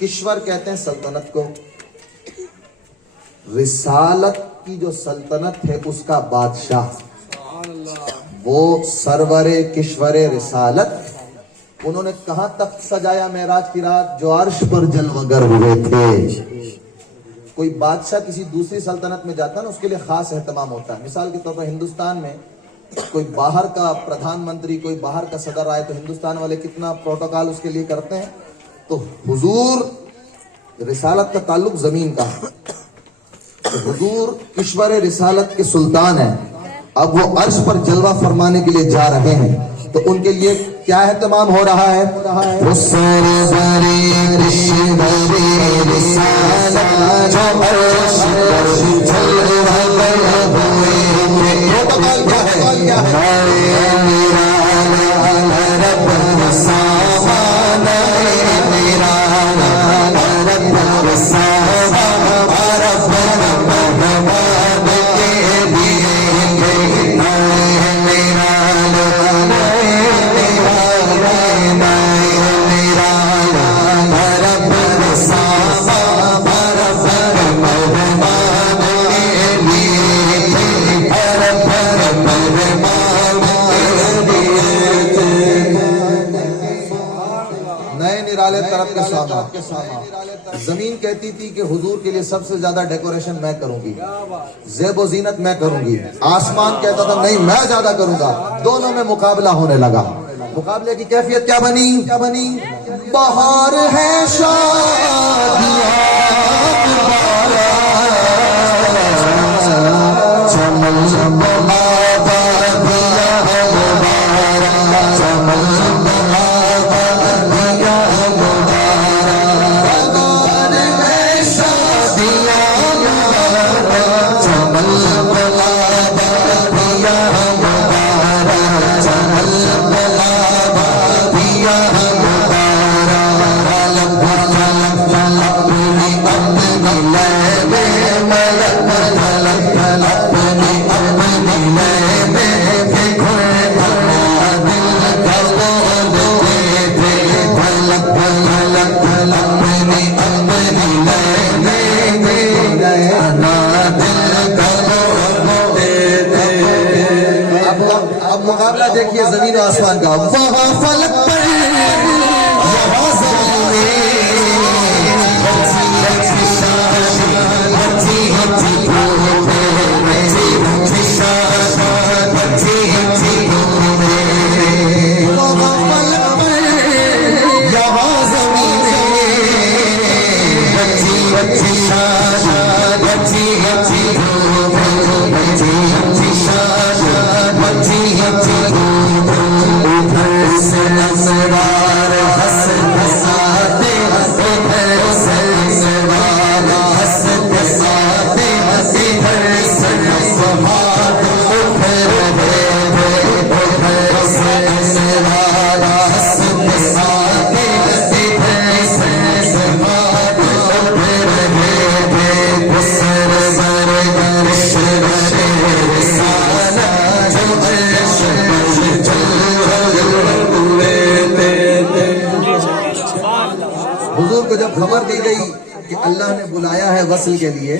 کشور کہتے ہیں سلطنت کو. رسالت کی جو سلطنت ہے اس کا بادشاہ وہ سرور کشور رسالت. انہوں نے کہاں تخت سجایا معراج کی رات؟ جو عرش پر جلوگر ہوئے تھے. کوئی بادشاہ کسی دوسری سلطنت میں جاتا ہے نا، اس کے لیے خاص اہتمام ہوتا ہے. مثال کے طور پر ہندوستان میں کوئی باہر کا پردھان منتری، کوئی باہر کا صدر آئے تو ہندوستان والے کتنا پروٹوکال اس کے لیے کرتے ہیں. تو حضور رسالت کا تعلق زمین کا ہے. حضور کشور رسالت کے سلطان ہیں. اب وہ عرش پر جلوہ فرمانے کے لیے جا رہے ہیں تو ان کے لیے کیا اہتمام ہو رہا ہے؟ زمین کہتی تھی کہ حضور کے لیے سب سے زیادہ ڈیکوریشن میں کروں گی، زیب و زینت میں کروں گی. آسمان کہتا تھا نہیں میں زیادہ کروں گا. دونوں میں مقابلہ ہونے لگا. مقابلے کی کیفیت کیا بنی؟ بہار ہے شادیاں مقابلہ دیکھیے زمین و آسمان کا. وہاں فلک پر یہاں زمین خبر دی گئی کہ اللہ نے بلایا ہے وصل کے لیے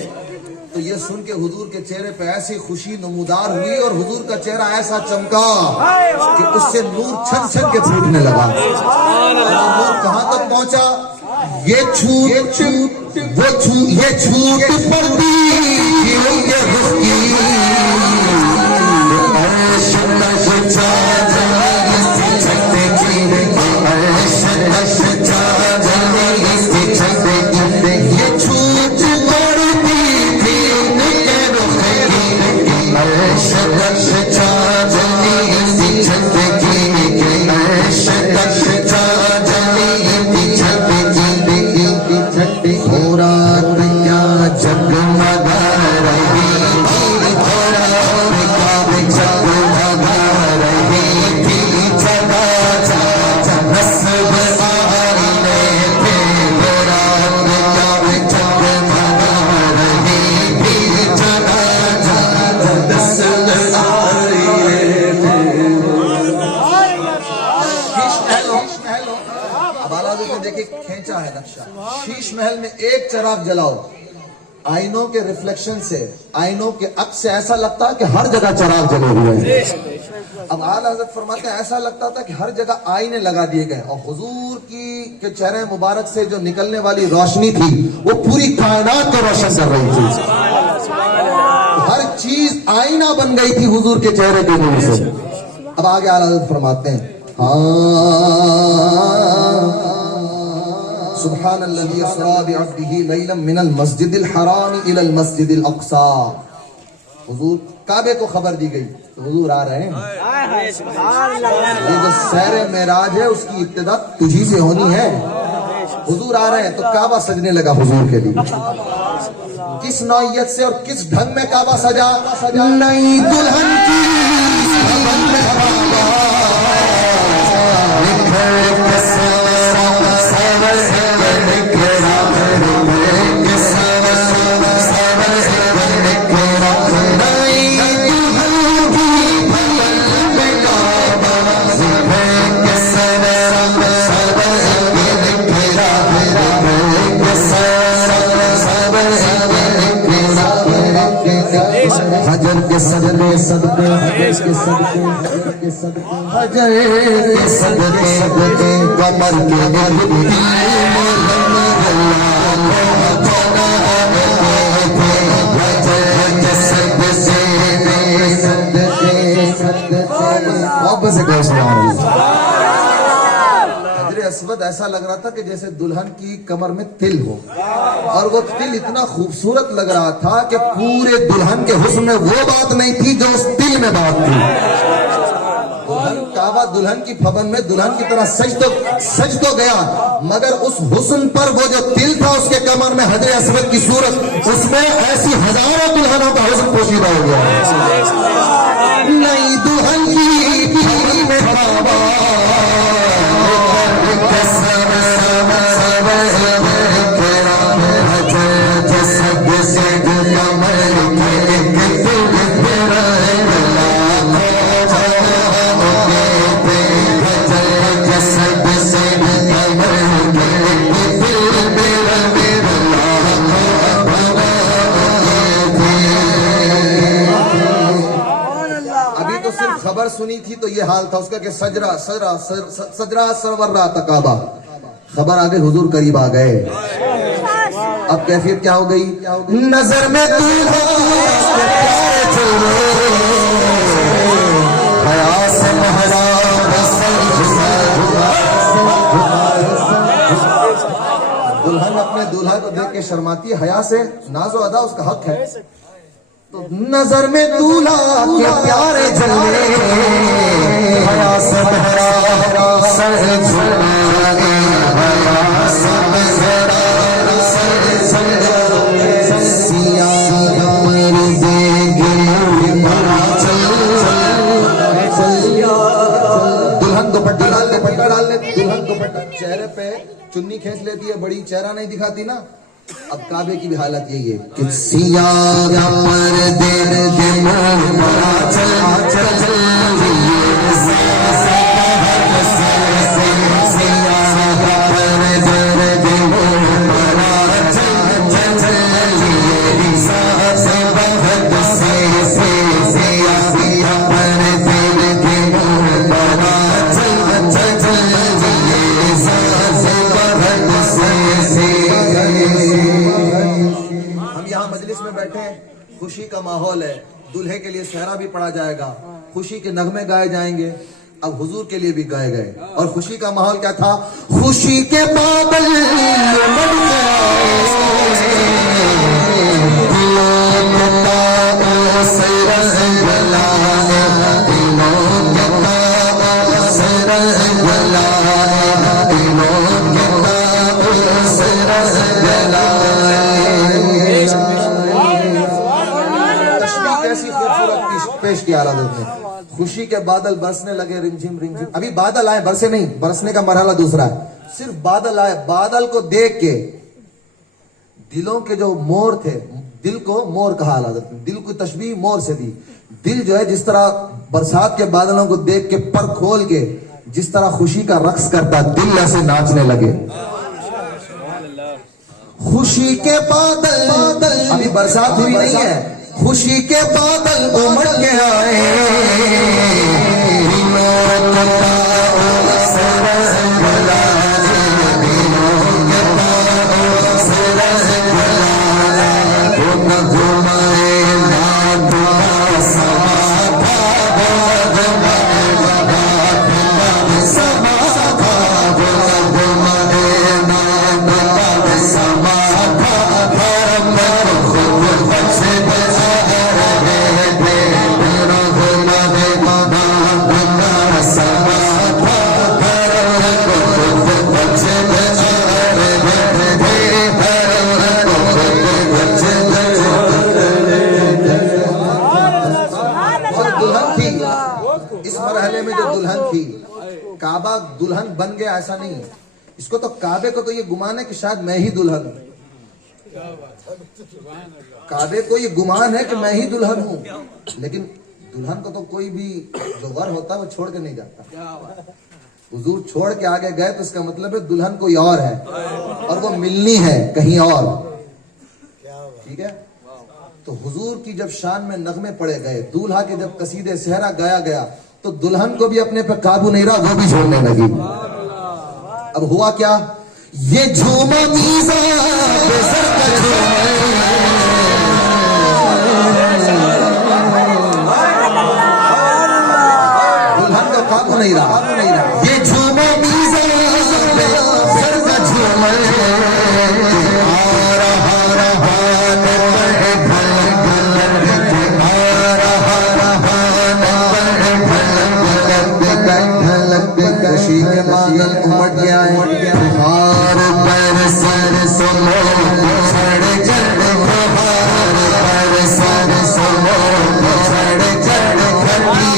تو یہ سن کے حضور کے چہرے پہ ایسی خوشی نمودار ہوئی اور حضور کا چہرہ ایسا چمکا کہ اس سے نور چھن چھن کے پھوٹنے لگا. نور کہاں تک پہنچا؟ یہ چھوٹ پڑتی جگمگا نے دیکھیں کھینچا ہے نقشہ. شیش محل میں ایک چراغ جلاؤ, آئینوں کے ریفلیکشن سے, آئینوں کے عکس سے ایسا لگتا کہ ہر جگہ چراغ جلے ہوئے ہیں. اب اعلیٰ حضرت فرماتے ہیں ایسا لگتا تھا کہ ہر جگہ آئینے لگا دیے گئے, اور حضور کے چہرے مبارک سے جو نکلنے والی روشنی تھی وہ پوری کائنات کو روشن کر رہی تھی. ہر چیز آئینہ بن گئی تھی حضور کے چہرے کے نور سے. اب آگے اعلیٰ حضرت فرماتے ہیں سبحان الذی اسری بعبدہ لیلا من المسجد الحرام الی المسجد الاقصی. حضور کعبے کو خبر دی گئی تو حضور آ رہے ہیں. یہ جو سیر معراج ہے اس کی ابتدا تجھی سے ہونی ہے. حضور آ رہے ہیں تو کعبہ سجنے لگا حضور کے لیے. کس نوعیت سے اور کس ڈھنگ میں کعبہ سجا؟ نئی دلہن کی صدقے کمر کے اسود ایسا لگ رہا تھا کہ جیسے دلہن کی کمر میں تل ہو, اور وہ تل اتنا خوبصورت لگ رہا تھا کہ پورے دلہن کے حسن میں وہ بات نہیں تھی جو اس تل میں بات تھی. کعبہ دلہن کی پھبن میں دلہن کی طرح سج تو گیا, مگر اس حسن پر وہ جو تل تھا اس کے کمر میں حجر اسود کی صورت, اس میں ایسی ہزاروں دلہنوں کا حسن پوشیدہ ہو گیا. نئی دلہن کی پھبن میں کعبہ خبر سنی تھی تو یہ حال تھا اس کا کہ سجرا سرورا تکابا. خبر آگے حضور قریب آ گئے. اب کیفیت کیا ہو گئی؟ نظر میں دلہن اپنے دولہا کو دیکھ کے شرماتی ہے حیا سے. ناز و ادا اس کا حق ہے. تو نظر میں دولہا کے پیارے جلوے حیا سے بہرا سر جھلائے, حیا سے بہرا سر جھلائے, سیاہ میری دیگی مرا چل. دلہن دوپٹہ ڈال لے, پٹا ڈال لے, دلہن دوپٹہ چہرے پہ چنی کھینچ لیتی ہے, بڑی چہرہ نہیں دکھاتی نا. اب کعبے کی بھی حالت یہی ہے کہ سیاہ پردے دے مرا چل چل. خوشی کا ماحول ہے, دلہے کے لیے سہرا بھی پڑھا جائے گا, خوشی کے نغمے گائے جائیں گے. اب حضور کے لیے بھی گائے گئے, اور خوشی کا ماحول کیا تھا؟ خوشی کے بادل پیش کیا حضرت نے. خوشی کے بادل برسنے لگے رنجھم رنجھم. ابھی بادل آئے, برسے نہیں, برسنے کا مرحلہ دوسرا ہے. صرف بادل آئے, بادل کو دیکھ کے دلوں کے جو مور تھے, دل کو مور کہا حضرت نے, دل کو تشبیہ مور سے دی. دل جو ہے جس طرح برسات کے بادلوں کو دیکھ کے پر کھول کے جس طرح خوشی کا رقص کرتا دل ایسے ناچنے لگے. خوشی کے بادل ابھی برسات ہوئی نہیں ہے, خوشی کے بادل امڑ کے آئے, کعبہ دلہن بن گیا ایسا نہیں. اس کو تو کعبے کو تو یہ گمان ہے کہ شاید میں ہی دلہن ہوں. کعبے کو یہ گمان ہے کہ میں ہی دلہن ہوں, لیکن دلہن کو تو کوئی بھی جو ور ہوتا ہے وہ چھوڑ کے نہیں جاتا. حضور چھوڑ کے آگے گئے تو اس کا مطلب ہے دلہن کوئی اور ہے اور وہ ملنی ہے کہیں اور. ٹھیک ہے, تو حضور کی جب شان میں نغمے پڑے گئے, دولہا کے جب قصیدے صحرا گایا گیا تو دلہن کو بھی اپنے پہ قابو نہیں رہا, وہ بھی چھوڑنے لگی. اب ہوا کیا, یہ جھوما میزا بے سر کا دلہن کا قابو نہیں رہا. یہ جھوما میزا بے سر کا جھومر خوشی کے بادل امڑ گیا ہے, بہار پر سر سنو چھڑ جڑ بہار پر سر سنو چھڑ جڑ کھڑی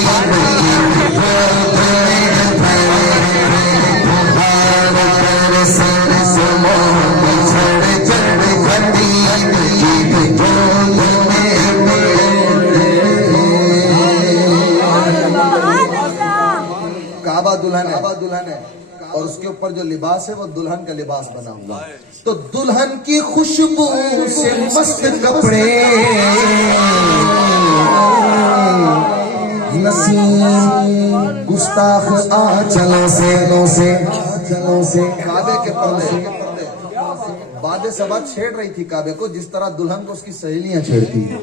بہار پر سر سنو چھڑ جڑ کھڑی کعبہ دلہن ہے اور اس کے اوپر جو لباس ہے وہ دلہن کا لباس بنا ہوا. تو دلہن کی خوشبو سے مست کپڑے نسیم گستاخ آنچلوں سے کعبے کے پردے باد صبا چھیڑ رہی تھی کعبے کو جس طرح دلہن کو اس کی سہیلیاں چھیڑتی ہیں.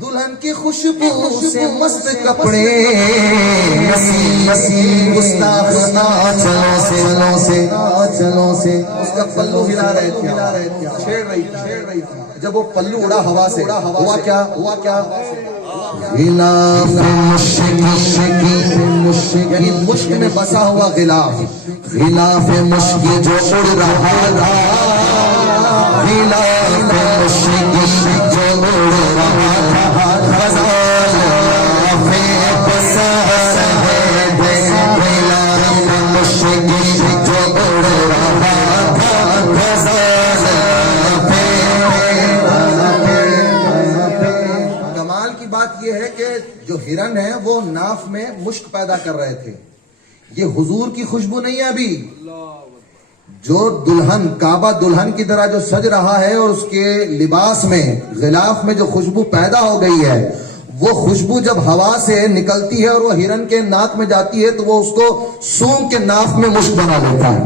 دلہن کی خوشبو سے مست کپڑے نسیم گستاخ آنچلوں سے اس کا پلو ہلا رہے تھے, چھیڑ رہی تھی. جب وہ پلو اڑا ہوا سے, ہوا کیا غلاف یعنی مشک میں بسا ہوا غلاف مشکی جو اڑ رہا تھا, غلاف مشکی جو اڑ رہا تھا, غزال بسا رہے تھے, غلاف مشکی جو اڑ رہا تھا, غزال کمال کی بات یہ ہے کہ جو ہرن ہے وہ ناف میں مشک پیدا کر رہے تھے. یہ حضور کی خوشبو نہیں ہے. ابھی جو دلہن کعبہ دلہن کی طرح جو سج رہا ہے اور اس کے لباس میں غلاف میں جو خوشبو پیدا ہو گئی ہے, وہ خوشبو جب ہوا سے نکلتی ہے اور وہ ہرن کے ناک میں جاتی ہے تو وہ اس کو سونگ کے ناف میں مشک بنا لیتا ہے.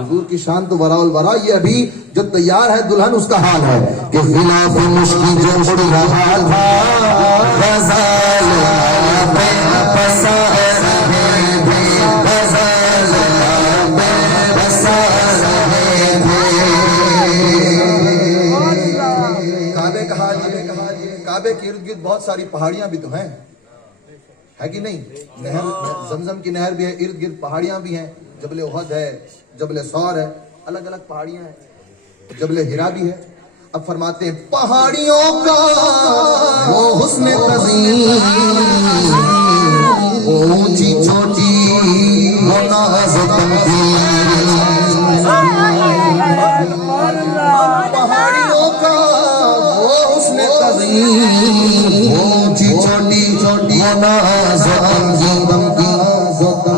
حضور کی شان تو وراء الورا. یہ ابھی جو تیار ہے دلہن اس کا حال ہے کہ غلاف مشکی جو اڑ رہا تھا, غزال بسا رہے تھے, غزال بسا رہے تھے. کعبے کا حال یہ, کعبے کے ارد گرد بہت ساری پہاڑیاں بھی تو ہیں, ہے کہ نہیں؟ نہر زمزم کی نہر بھی ہے, ارد گرد پہاڑیاں بھی ہیں, جبل احد ہے, جبل ثور ہے, الگ الگ پہاڑیاں ہیں, جبل ہرا بھی ہے. اب فرماتے ہیں پہاڑیوں کا وہ حسن تزئین, اونچی چھوٹی وہ ناز و تمکین, پہاڑیوں کا وہ حسن تزئین, اونچی چھوٹی وہ ناز و تمکین.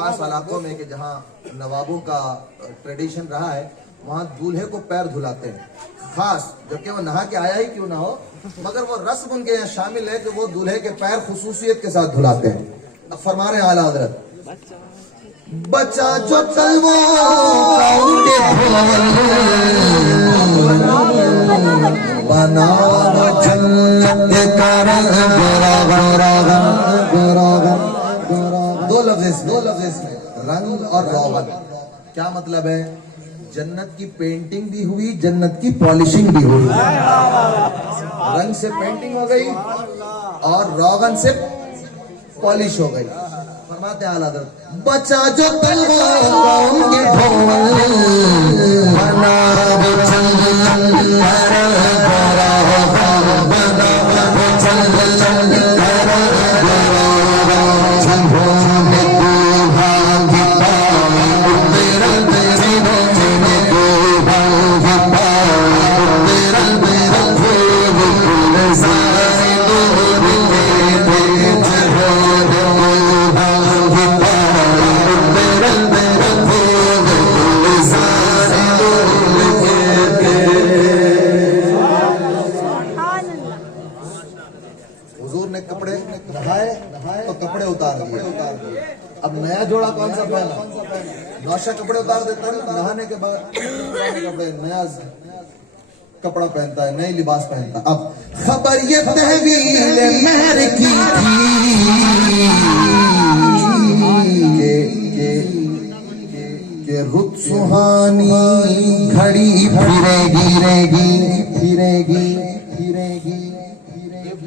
خاص علاقوں میں کہ جہاں نوابوں کا ٹریڈیشن رہا ہے وہاں دولہے کو پیر دھلاتے ہیں خاص، جبکہ وہ نہا کے آیا ہی کیوں نہ ہو، مگر وہ رسم ان کے یہاں شامل ہے کہ وہ دولہے کے پیر خصوصیت کے ساتھ دھلاتے ہیں۔ اب فرما رہے ہیں اعلیٰ حضرت، بچا جو تلووں بنا جنت کا دو لفظ میں رنگ اور روغن، کیا مطلب ہے؟ جنت کی پینٹنگ بھی ہوئی، جنت کی پالشنگ بھی ہوئی، رنگ سے پینٹنگ ہو گئی اور روغن سے پالش ہو گئی۔ فرماتے ہیں اعلیٰ حضرت، بچا جو تلووں کے ڈھول بنا اب نیا جوڑا کون سا پہنا؟ نوشا کپڑے اتار دیتا ہے نا نہانے کے بعد، کپڑے نیا کپڑا پہنتا ہے، نئی لباس پہنتا ہے۔ اب خبر یہ تحویل مہر کی تھی کہ رت سہانی گھڑی پھرے گی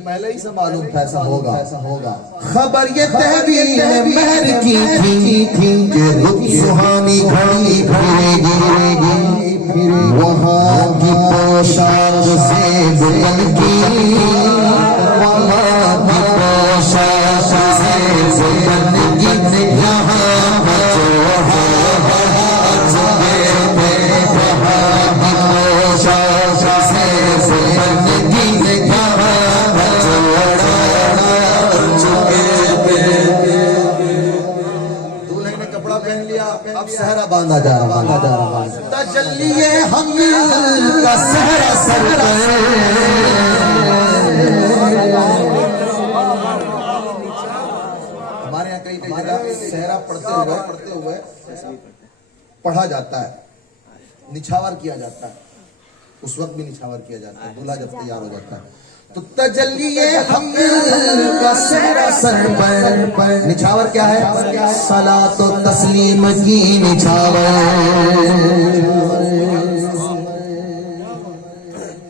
پہلے ہی سے معلوم تھا ایسا ہوگا۔ خبر یہ تحویل مہر کی تھی کہ رت سہانی گھڑی پھرے گی، وہاں کی پوشاک سے بلند کی، وہاں کی پوشاک سے بلند کی، یہاں اب سہرا باندھا جا رہا تجلیے ہم کا سہرا سر ہمارے یہاں کئی جگہ سہرا پڑھتے ہوئے پڑھا جاتا ہے، نچھاور کیا جاتا ہے، اس وقت بھی نچھاور کیا جاتا ہے دولہا جب تیار ہو جاتا ہے تو تجلیے ہم کا سہرا سر پر، نچھاور کیا ہے؟ صلاۃ و تسلیم کی نچھاور۔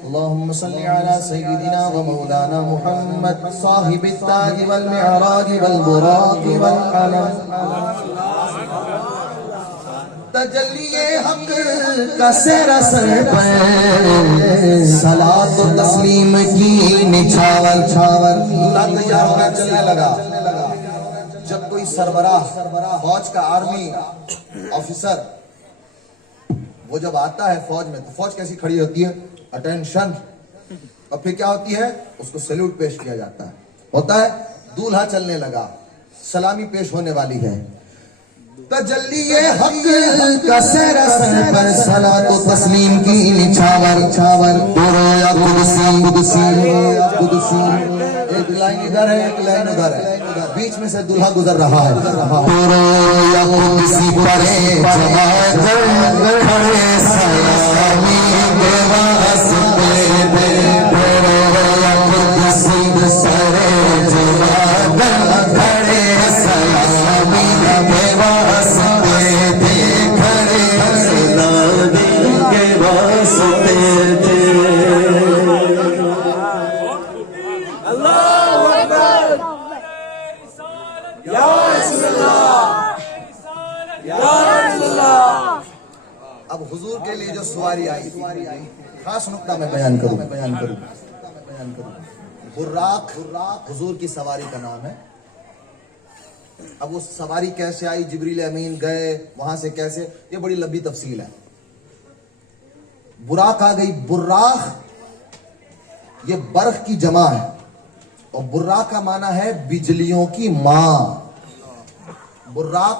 اللہم صلی علی سیدنا و مولانا محمد صاحب التاج والمعراج والبراق والقلم۔ تجلیے حق کا سہرا سر پر، صلاۃ و تسلیم کی نچھاور۔ اللہ تیار ہو گیا، چلنے لگا۔ جب کوئی سربراہ فوج کا آرمی آفیسر وہ جب آتا ہے فوج میں تو فوج کیسی کھڑی ہوتی ہے؟ اٹینشن، اور پھر کیا ہوتی ہے؟ اس کو سیلوٹ پیش کیا جاتا ہے، ہوتا ہے دولہا چلنے لگا، سلامی پیش ہونے والی ہے۔ تجلی حق کا سہرا سر پر، صلاۃ و تسلیم کی نچھاور۔ یا قدسی، ایک لائن ادھر ہے ایک لائن ادھر ہے، بیچ میں سے دولہا گزر رہا ہے۔ یا قدسی پڑے کھڑے سلامی کے واسطے، یا قدسی سرے جواد کھڑے سلامی کے واسطے تھے، کھڑے سلامی کے واسطے تھے۔ اب حضور کے لیے جو سواری آئی خاص نقطہ میں بیان کروں۔ براق حضور کی سواری کا نام ہے۔ اب وہ سواری کیسے آئی، جبریل امین گئے وہاں سے کیسے، یہ بڑی لمبی تفصیل ہے۔ براق آ گئی۔ براق یہ برق کی جمع ہے، اور براق کا معنی ہے بجلیوں کی ماں۔ براق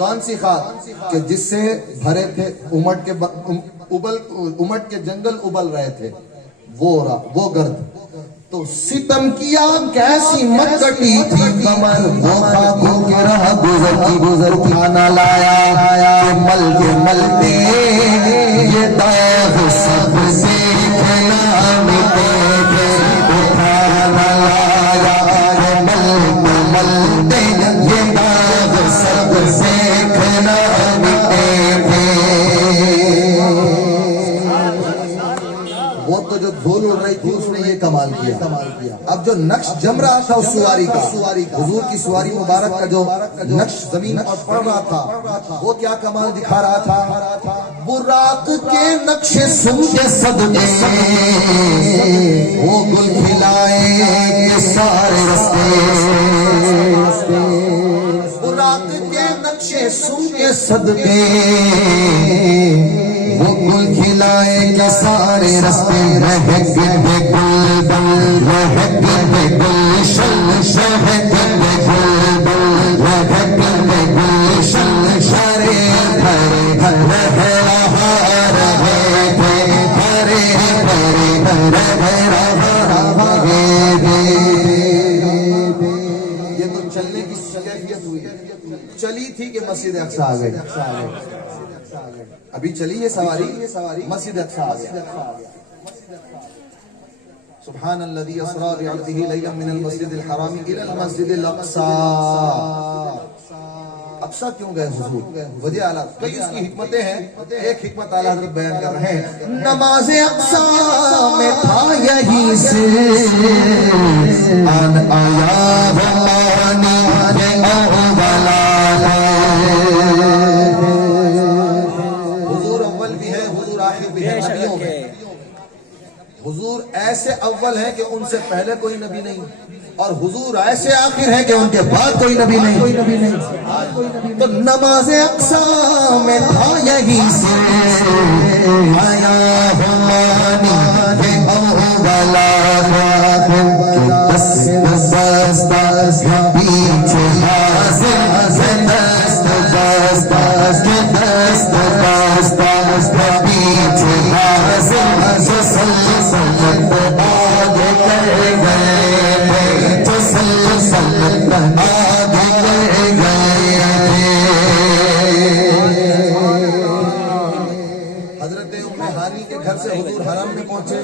کون سی خاک کہ جس سے بھرے تھے امٹ کے جنگل ابل رہے تھے، وہ گرد. تو ستم کیا کیسی مت کٹی تھی کمر، وہ خاکوں کے راہ گزرتی کھانا لایا کہ ملتے یہ داغ سب سے کھلا مٹے تھے. کھانا لایا کہ ملتے یہ داغ سب سے کھلا مٹے تھے. وہ تو جو دھول اڑ رہی تھی اس نے یہ کمال کیا. اب جو نقش جم رہا تھا اس سواری کا، حضور کی سواری مبارک کا جو نقش زمین پر پڑ رہا تھا، وہ کیا کمال دکھا رہا تھا. براق کے نقش سن کے صدقے وہ گل کھلائے کے سارے رستے. براق کے نقش سن کے صدقے وہ گل کھلائے کے سارے رستے. رہک دے گل بل، رہک دے گلشن، شہک دے گل بل، رہک دے گلشن، شرے بھرے رہ رہا رہے تھے، بھرے بھرے رہ رہا رہے. یہ تو چلنے کی کیفیت ہوئی، چلی تھی کہ مسجد اقصی آ گئی. ابھی چلی یہ سواری، مسجد اقصی آ گیا. سبحان الذي اسرا بعبده ليلا من المسجد الحرام الى المسجد الاقصى. اقصی کیوں گئے حضور؟ وجہ اعلیٰ کئی اس کی حکمتیں ہیں. ایک حکمت اعلیٰ حضرت بیان کر رہے ہیں، نماز اقصی میں تھا یہی سے ان آیا بلانی اولا. حضور اول بھی ہے، حضور آخر بھی ہے. نبیوں میں حضور ایسے اول ہیں کہ ان سے پہلے کوئی نبی نہیں، اور حضور ایسے آخر ہیں کہ ان کے بعد کوئی نبی نہیں. تو نماز اقصی میں تھا یہی سے آیا ہمانی اولا. دست دست پیچھے حاضر، دست دست دست دست پیچھے حاضر، سلسلت آگے کر گئے تھے، سلسلت آگے کر گئے تھے. حضرت ام ہانی کے گھر سے حضور حرم میں پہنچے،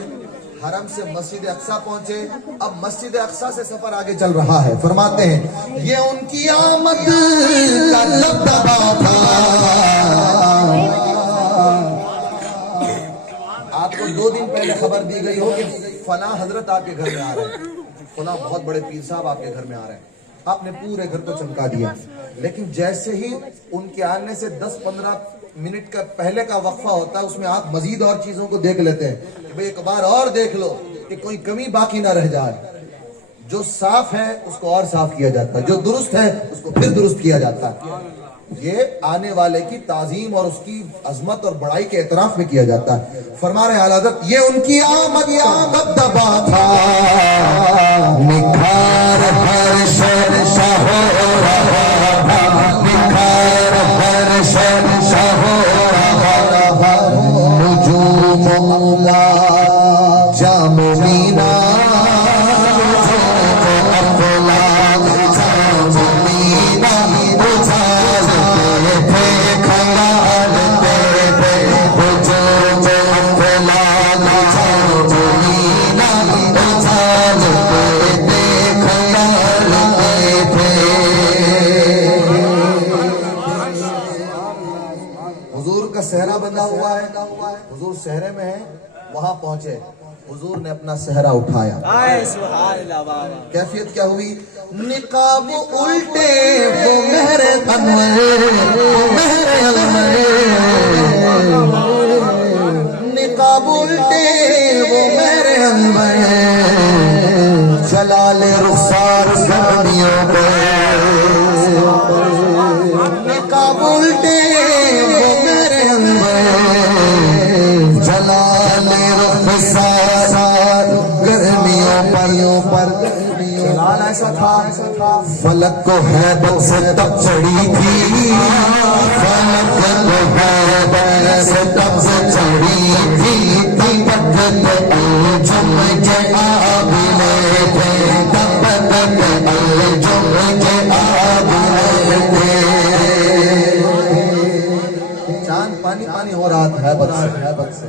حرم سے مسجد اقصی پہنچے. اب مسجد اقصی سے سفر آگے چل رہا ہے. فرماتے ہیں یہ ان کی آمد کا دبدبا تھا. آپ کو 2 دن پہلے خبر دی گئی ہو کہ فلاں حضرت آپ کے گھر میں آ رہے ہیں، فلاں بہت بڑے پیر صاحب آپ کے گھر میں آ رہے ہیں. آپ نے پورے گھر کو چمکا دیا. لیکن جیسے ہی ان کے آنے سے 10-15 منٹ کا پہلے کا وقفہ ہوتا ہے، اس میں آپ مزید اور چیزوں کو دیکھ لیتے ہیں کہ بھئی ایک بار اور دیکھ لو کہ کوئی کمی باقی نہ رہ جائے. جو صاف ہے اس کو اور صاف کیا جاتا ہے، جو درست ہے اس کو پھر درست کیا جاتا ہے. یہ آنے والے کی تعظیم اور اس کی عظمت اور بڑائی کے اعتراف میں کیا جاتا ہے. فرما رہے ہیں اعلیٰ حضرت یہ ان کی آمد کا دبدبا تھا. نکھار ہر شہنشاہ ہو رہا تھا، نکھار ہر شہنشاہ ہو رہا. نجوم مولا جام مینا صحرا بندہ ہوا ہے. حضور صحرے میں ہیں، وہاں پہنچے، حضور نے اپنا صحرا اٹھایا. کیفیت کیا ہوئی؟ نقاب الٹے وہ مہر انور، مہر انور، نقاب الٹے وہ مہر انور، جلال رخسار گرمیوں پہ. نقاب الٹے جلال رخسار گرمیوں پر. جلال کیسا تھا؟ فلک کو ہیبت سے تب چڑھی تھی، فلک کو ہیبت سے تب سے چڑھی تھی، تبت الجم کے آبلے تھے، تبت الجم کے آبلے تھے۔ چاند پانی پانی ہو رہا تھا ہیبت سے،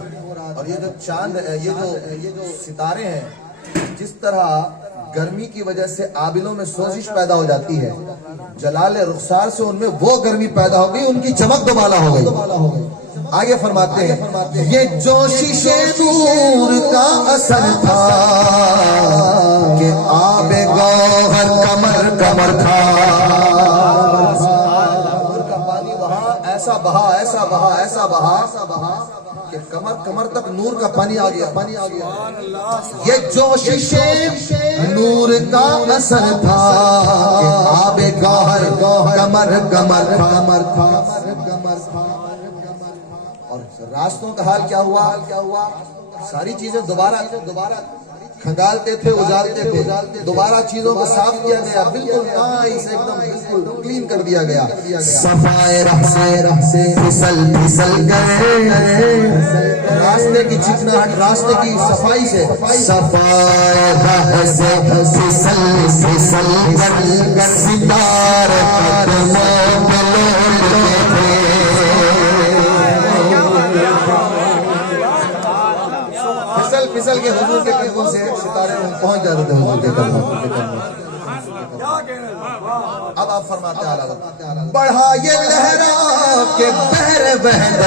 اور یہ جو چاند یہ جو ستارے ہیں، جس طرح گرمی کی وجہ سے آبلوں میں سوزش پیدا ہو جاتی ہے، جلال رخسار سے ان میں وہ گرمی پیدا ہو گئی، ان کی چمک دوبالا ہو گئی۔ آگے فرماتے ہیں یہ جوشش نور کا اثر تھا کہ آب گوہر کمر کمر تھا۔ نور کا پانی وہاں ایسا بہا کہ کمر کمر تک نور کا پانی آ گیا۔ یہ جوشش نور کا اثر تھا کہ آب گوہر کمر کمر تھا۔ اور راستوں کا حال کیا ہوا؟ ساری چیزیں دوبارہ کھنگالتے تھے، اجالتے تھے، دوبارہ چیزوں کو صاف کیا گیا، بالکل نئی سے ایک دم بالکل کلین کر دیا گیا۔ صفائے رہ سے پھسل گئے، راستے کی چکناہٹ، راستے کی صفائی سے، صفائے رہ سے پھسل کر ستارے قدموں پہ لوٹتے تھے۔ پھسل کے حضور کے قدموں سے ستارے پہنچ جاتے تھے حضور کے قدموں۔ اب آپ فرماتے ہیں بڑھا یہ لہرا کہ بحر وحدت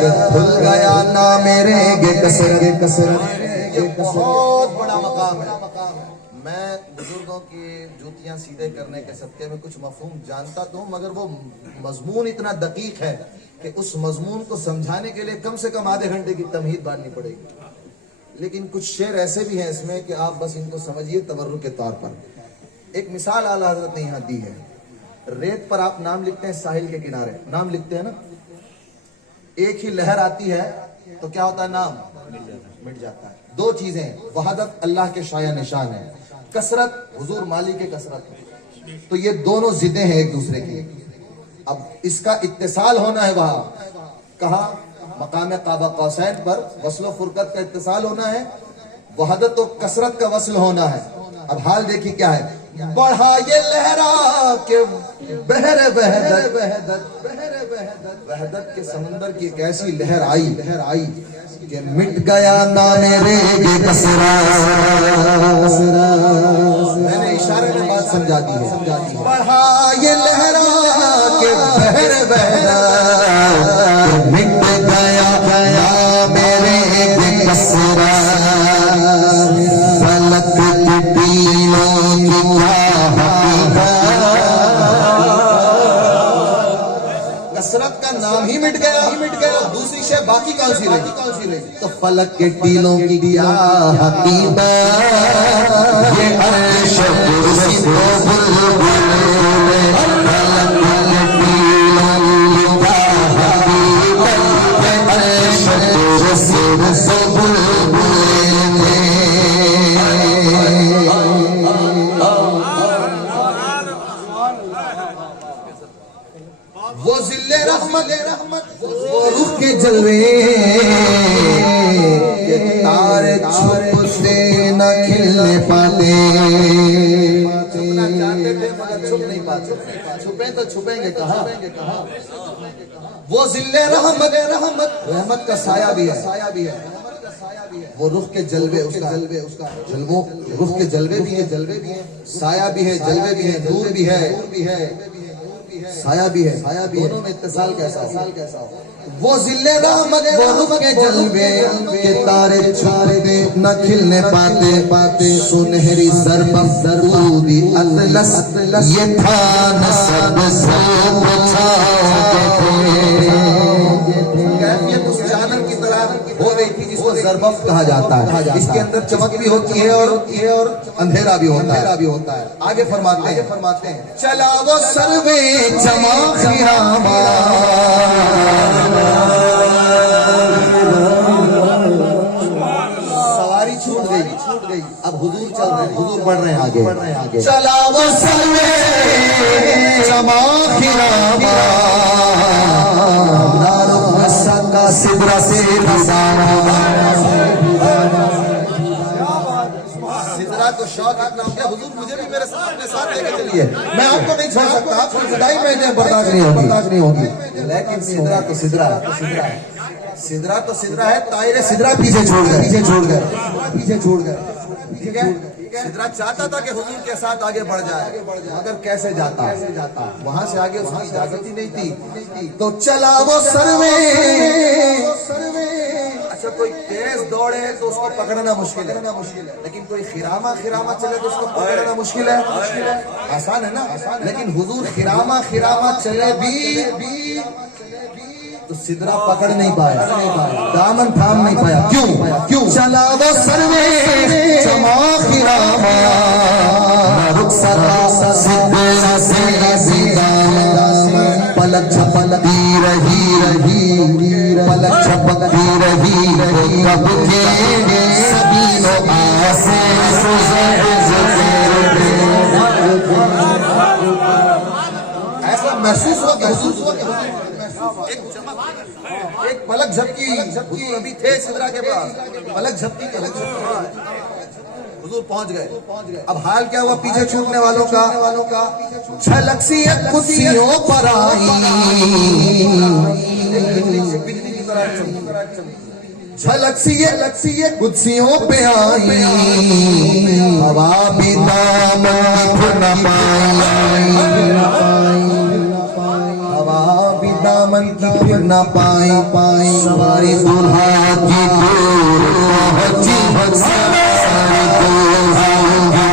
کہ کھل گیا نا میرے گے کسر۔ بہت بڑا مقام ہے۔ میں بزرگوں کی جوتیاں سیدھے کرنے کے صدقے میں کچھ مفہوم جانتا تو ہوں، مگر وہ مضمون اتنا دقیق ہے کہ اس مضمون کو سمجھانے کے لیے کم سے کم آدھے گھنٹے کی تمہید باندھنی پڑے گی۔ لیکن کچھ شعر ایسے بھی ہیں اس میں کہ آپ بس ان کو سمجھیے تبرک کے طور پر۔ ایک مثال اعلیٰ حضرت نے یہاں دی ہے، ریت پر آپ نام لکھتے ہیں، ساحل کے کنارے نام لکھتے ہیں نا، ایک ہی لہر آتی ہے تو کیا ہوتا ہے؟ نام مٹ جاتا ہے۔ دو چیزیں، وحدت اللہ کے شایع نشان ہے، کثرت حضور مالی کے کثرت ہے، تو یہ دونوں ضدیں ہیں ایک دوسرے کی۔ اب اس کا اتصال ہونا ہے، وہاں کہاں؟ مقام قاب قوسین پر وصل و فرقت کا اتصال ہونا ہے، وحدت و کثرت کا وصل ہونا ہے۔ اب حال دیکھیے کیا ہے، بڑھا یہ لہرا کہ بحر وحدت کے سمندر کی ایک ایسی لہر آئی کہ مٹ گیا نا میرے گے کسرا۔ میں نے اشارے میں بات سمجھا دی ہے، بڑھا یہ لہرا کہ بحر مٹ گیا نا میرے گے کسرا۔ فلک کی ٹیلوں کی کثرت کا نام ہی مٹ گیا، دوسری شے باقی کون سی رہی؟ تو فلک کے ٹیلوں کی کیا حقیقت، یہ عرش کرسی و بلبل، فلک کے ٹیلوں کی کیا حقیقت، یہ عرش کرسی و بلبل۔ وہ ذل رحمت وہ رخ کے جلوے کہ تارے چھپتے نہ کھلنے پاتے، چھپنا چاہتے تھے مگر چھپ نہیں پاتے، چھپیں تو چھپیں گے کہاں؟ وہ ذل رحمت کا سایہ بھی ہے، وہ رخ کے جلوے، اس کا جلووں، رخ کے جلوے بھی ہیں، سایہ بھی ہے، جلوے بھی ہیں، نور بھی ہے، سایہ بھی ہے، دونوں میں اتصال کیسا ہو؟ وہ ذل رحمت وہ رخ کے جلوے کہ تارے چھپتے نہ کھلنے پاتے، سنہری زربفرودی اطلس یہ تھا نسب سب چھاتے تھے۔ کیفیت اس چادر کی طرح ہو گئی تھی جس کو زربف کہا جاتا ہے، اس کے اندر چمک بھی ہوتی ہے اور اندھیرا بھی ہوتا ہے۔ آگے فرماتے ہیں چلا وہ سروے چما خراما، سواری چھوٹ گئی، اب حضور چل رہے، حضور بڑھ آگے چلا وہ سروے چما خراما نارو سکا سدرا سے سدرا کو شوق اتنا ہو گیا حضور مجھے بھی میرے ساتھ اپنے ساتھ لے کے چلیے، میں آپ کو نہیں چھوڑ سکتا، آپ کی جدائی میں برداشت نہیں ہوگی، لیکن سدرا تو سدرا ہے، سدرا تو سدرا ہے، طائر سدرا پیچھے چھوڑ گئے، ٹھیک ہے؟ سدرا چاہتا تھا کہ حضور کے ساتھ آگے بڑھ جائے مگر کیسے جاتا، وہاں سے آگے اس کی اجازت ہی نہیں تھی، تو چلا وہ سروے، اچھا کوئی تیز دوڑے تو اس کو پکڑنا مشکل ہے، لیکن کوئی خراما چلے تو اس کو پکڑنا مشکل ہے، آسان ہے نا، لیکن حضور خراما چلے بھی تو سدرا پکڑ نہیں پایا، دامن تھام نہیں پایا، کیوں؟ چلا وہ سروے چما خراما رخصتا سدرا سے پلک جھپکتی رہی پلک جھپکتی رہی کب کے سبینوں آسے ایسا محسوس ہوا کہ ایک پلک جھپکی، حضور ابھی تھے سدرا کے پاس، پلک جھپکی کے حضور پہنچ گئے، اب حال کیا ہوا پیچھے چھوٹنے والوں کا، جھلک سی قدسیوں پر آئی، جھلک سی قدسیوں پہ آئی، ہوا بھی دامن نہ پائی، ہوا بھی دامن کی پھر نہ پائی، سواری دلہا کی دور پہنچی، سواری دلہا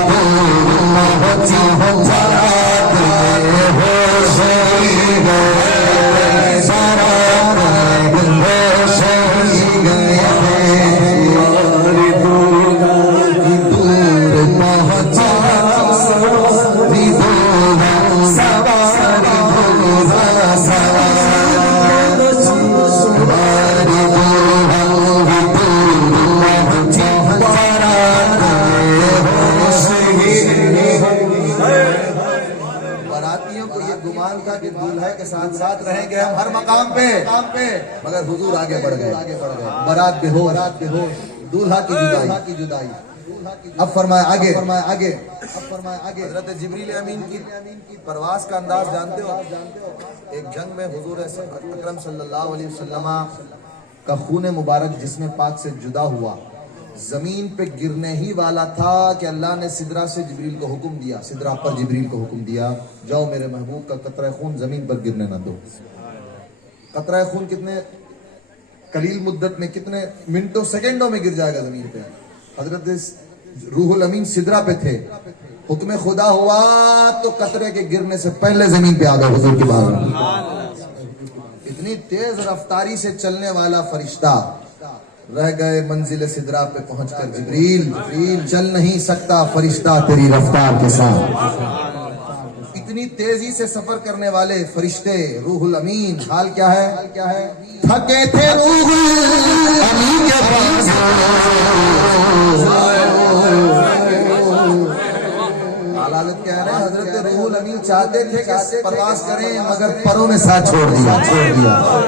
کی دور پہنچی، بارات میں ہوش ہی گئے، بارات میں ہوش ہی گئے، سواری دلہا کی دور پہنچی، سواری دلہا سواری دلہا براتیوں کو یہ گمان تھا کہ دولہے کے ساتھ ساتھ رہیں گے ہم ہر مقام پہ، مگر حضور آگے بڑھ گئے، برات بے ہوش، دولہا کی جدائی، اب فرمایا آگے، حضرت جبریل امین کی پرواز کا انداز جانتے ہو، ایک جنگ میں حضور اکرم صلی اللہ علیہ وسلم کا خون مبارک جسم پاک سے جدا ہوا، زمین پہ گرنے ہی والا تھا کہ اللہ نے سدرا سے جبریل کو حکم دیا، سدرا پر جبریل کو حکم دیا، جاؤ میرے محبوب کا قطرہ خون زمین پر گرنے نہ دو۔ قطرہ خون کتنے قلیل مدت میں، کتنے منٹوں سیکنڈوں میں گر جائے گا زمین پہ۔ حضرت روح الامین سدرا پہ تھے، حکم خدا ہوا تو قطرے کے گرنے سے پہلے زمین پہ آ گئے حضور کی بات میں۔ اتنی تیز رفتاری سے چلنے والا فرشتہ رہ گئے منزل سدرا پہ پہنچ کر، جبریل چل نہیں سکتا فرشتہ تیری رفتار کے ساتھ۔ اتنی تیزی سے سفر کرنے والے فرشتے روح الامین، حال کیا ہے؟ تھکے تھے روح الامین کے پاس، حالت کہہ رہے ہیں حضرت روح الامین چاہتے تھے کہ پرواز کریں مگر پروں نے ساتھ چھوڑ دیا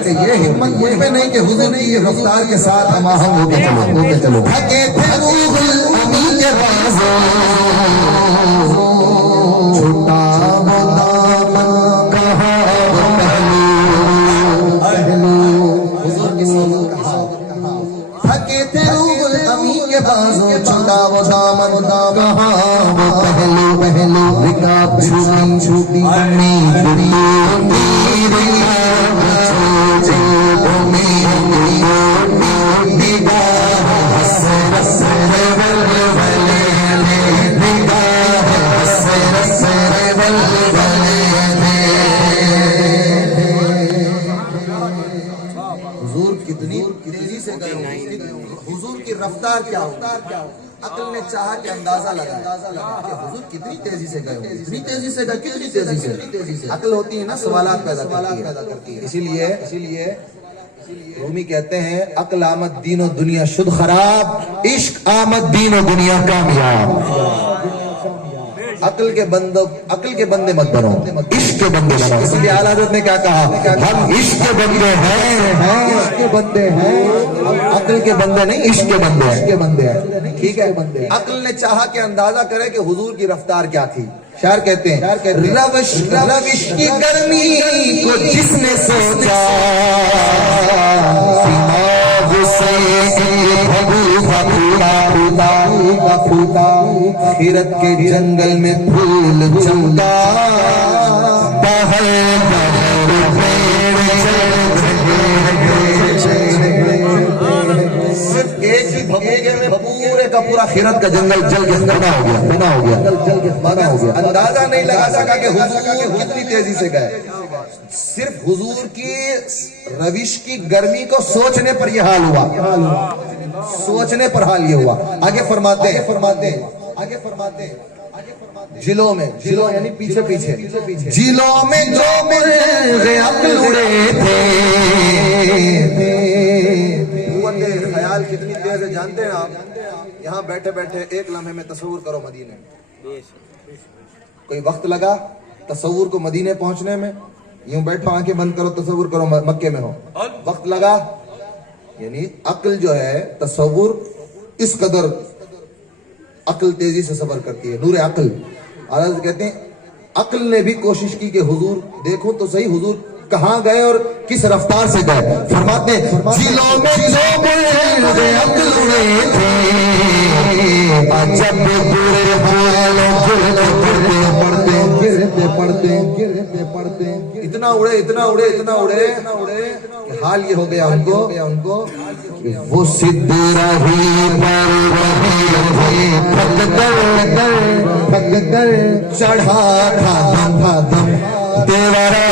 کہ یہ ہمت مجھ میں نہیں کہ حضور کی یہ رفتار کے ساتھ ہم ہو کے چلو۔ تھکے تھے روح الامین کے پاس، چھوٹا وہ دامن کہاں وہ پہلو، حضور کی صحبت کہاں، تھکے تھے روح الامین کے پاس، چھوٹا وہ دامن کہاں وہ پہلو، رکاب چھوٹی حضور کتنی تیزی سے گئے، حضور کی رفتار کیا ہوتا، عقل نے چاہا کہ اندازہ لگایا کہ حضور کتنی تیزی سے گئے، کتنی تیزی سے، عقل ہوتی ہے نا سوالات پیدا کرتی ہے، اسی لیے رومی کہتے ہیں عقل آمد دین و دنیا شد خراب، عشق آمد دین و دنیا کامیاب۔ عقل کے بندے مت بنو، عشق کے بندے بنو. اس لیے اعلیٰ حضرت نے کیا کہا؟ ہم عشق کے بندے ہیں، عشق کے بندے ہیں، ہم عقل کے بندے نہیں، عشق کے بندے ہیں. ٹھیک ہے. عقل نے چاہا کہ اندازہ کرے کہ حضور کی رفتار کیا تھی. شاعر کہتے ہیں روش کی گرمی کو جس نے سوچا، خیرت کے جنگل میں پھول چمکا، صرف ایک ہی بھگوگے میں پورے کا پورا خیرت کا جنگل جل کے بنا ہو گیا. اندازہ نہیں لگا سکا کہ حضور کتنی تیزی سے گئے. صرف حضور کی روش کی گرمی کو سوچنے پر یہ حال ہوا، سوچنے پر حال یہ ہوا. آگے فرماتے ہیں جلوں میں، جلوں یعنی پیچھے جلوں میں جو مرغ عقل اڑے تھے. قوت خیال کتنی تیز ہے جانتے ہیں آپ؟ یہاں بیٹھے بیٹھے ایک لمحے میں تصور کرو مدینے میں، کوئی وقت لگا تصور کو مدینے پہنچنے میں، یوں بیٹھو آنکھیں بند کرو تصور کرو مکے میں ہو، وقت لگا. یعنی عقل جو ہے تصور اس قدر عقل تیزی سے سفر کرتی ہے، نور عقل. حضرت کہتے ہیں عقل نے بھی کوشش کی کہ حضور دیکھو تو صحیح حضور کہاں گئے اور کس رفتار سے گئے. فرماتے ہیں جلوں میں جو مرغ عقل اڑے تھے، جب پورے پڑتے اتنا اڑے کہ حال یہ ہو گیا ان کو وہ سدھ رہی پھک کر چڑھا تھا دم دیوارا.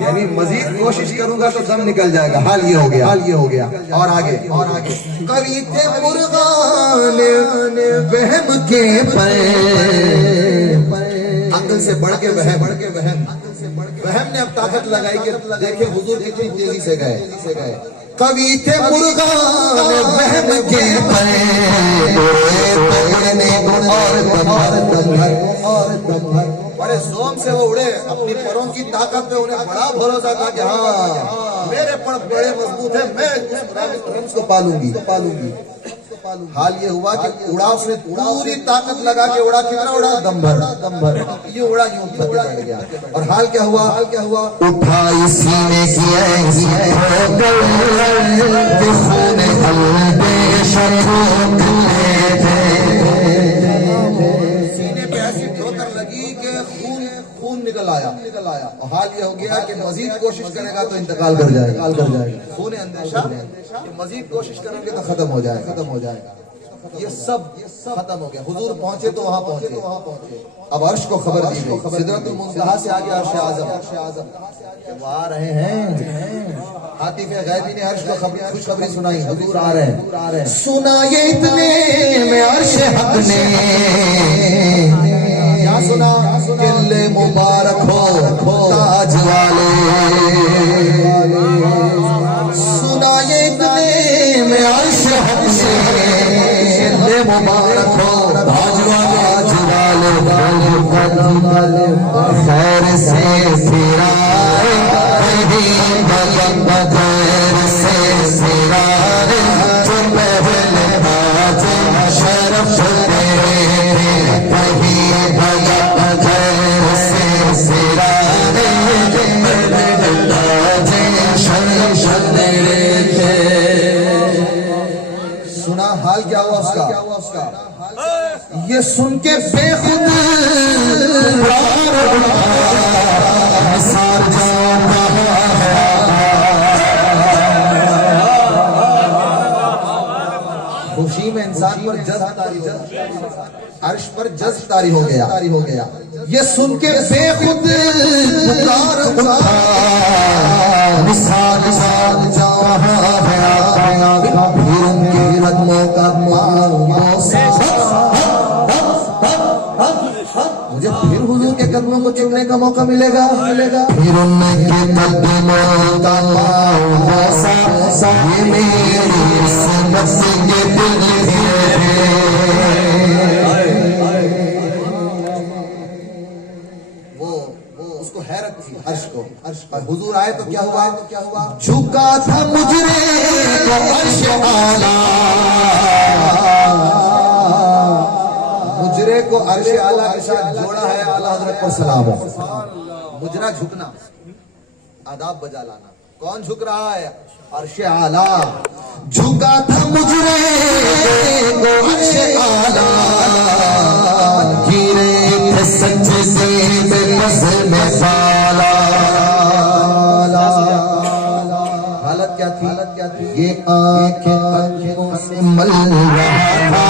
یعنی مزید کوشش کروں گا تو دم نکل جائے گا. حال یہ ہو گیا. اور آگے کبھی تھے مرغان وہم کے پر، عقل سے بڑھ کے وہم نے اب طاقت لگائی کہ دیکھیں حضور کتنی تیزی سے گئے. کبھی تھے مرغان وہم کے پر، بڑے زوم سے وہ اڑے، اپنی پروں کی طاقت پہ انہیں بڑا بھروسہ تھا کہ ہاں میرے پر بڑے مضبوط ہیں، میں رمز کو پالوں گی. حال یہ ہوا کہ اڑا اس نے پوری طاقت لگا کے اڑا. کتنا اڑا؟ دم بھر. یہ اڑا یوں بیٹھ گیا. اور حال کیا ہوا؟ اٹھائی سینے کی سینے پہ ایسی ٹھوکر لگی کہ خون نکل آیا. اور حال یہ ہو گیا کہ مزید کوشش کرے گا تو انتقال کر جائے گا. خون اندیشہ کہ مزید کوشش کریں گے تو ختم ہو جائے گا. یہ سب ختم ہو گیا. حضور پہنچے تو وہاں پہنچے. اب عرش کو خبر دی گئی، سدرۃ المنتہا سے آگے عرش اعظم وہ آ رہے ہیں. عاطف غیبی نے عرش کو خوشخبری سنائی، حضور آ رہے ہیں. سنا یہ اتنے میں عرش حق نے کیا سنا؟ قلعے مبارک ہو تاج والے. سنا یہ اتنے میں عرش حق نے قلعے مبارک ہو تاج والے. خیر سے سرائے بدر سے سرائے جو پہلے باز شرف تیرے کہیں بھلا بدر سے سرائے شرف تیرے تھے. سنا حال کیا ہوا اس کا؟ یہ سن کے بے خود خوشی میں انسان پر جذب طاری ہو گیا، عرش پر جذب طاری ہو گیا. یہ سن کے بے خود پکار اٹھا، مثال جہاں گیا پھر ان کے قدموں کا مجھے پھر حضور کے قدموں کو چومنے کا موقع ملے گا. پھر ان کے قدموں کا موسیقی میری سمجھ کے دل عرش کو. حضور آئے تو کیا ہوا؟ جھکا تھا مجرے کو عرش اعلیٰ، مجرے کو عرش اعلیٰ کے ساتھ جوڑا ہے. اعلیٰ حضرت پر سلام ہو. مجرا جھکنا، آداب بجا لانا. کون جھک رہا ہے؟ عرش اعلیٰ. جھکا تھا مجرے کو عرش اعلیٰ، گرے تھے سجدے میں قسم سالا. حالت کیا تھی؟ یہ آنکھوں سے مل رہا تھا،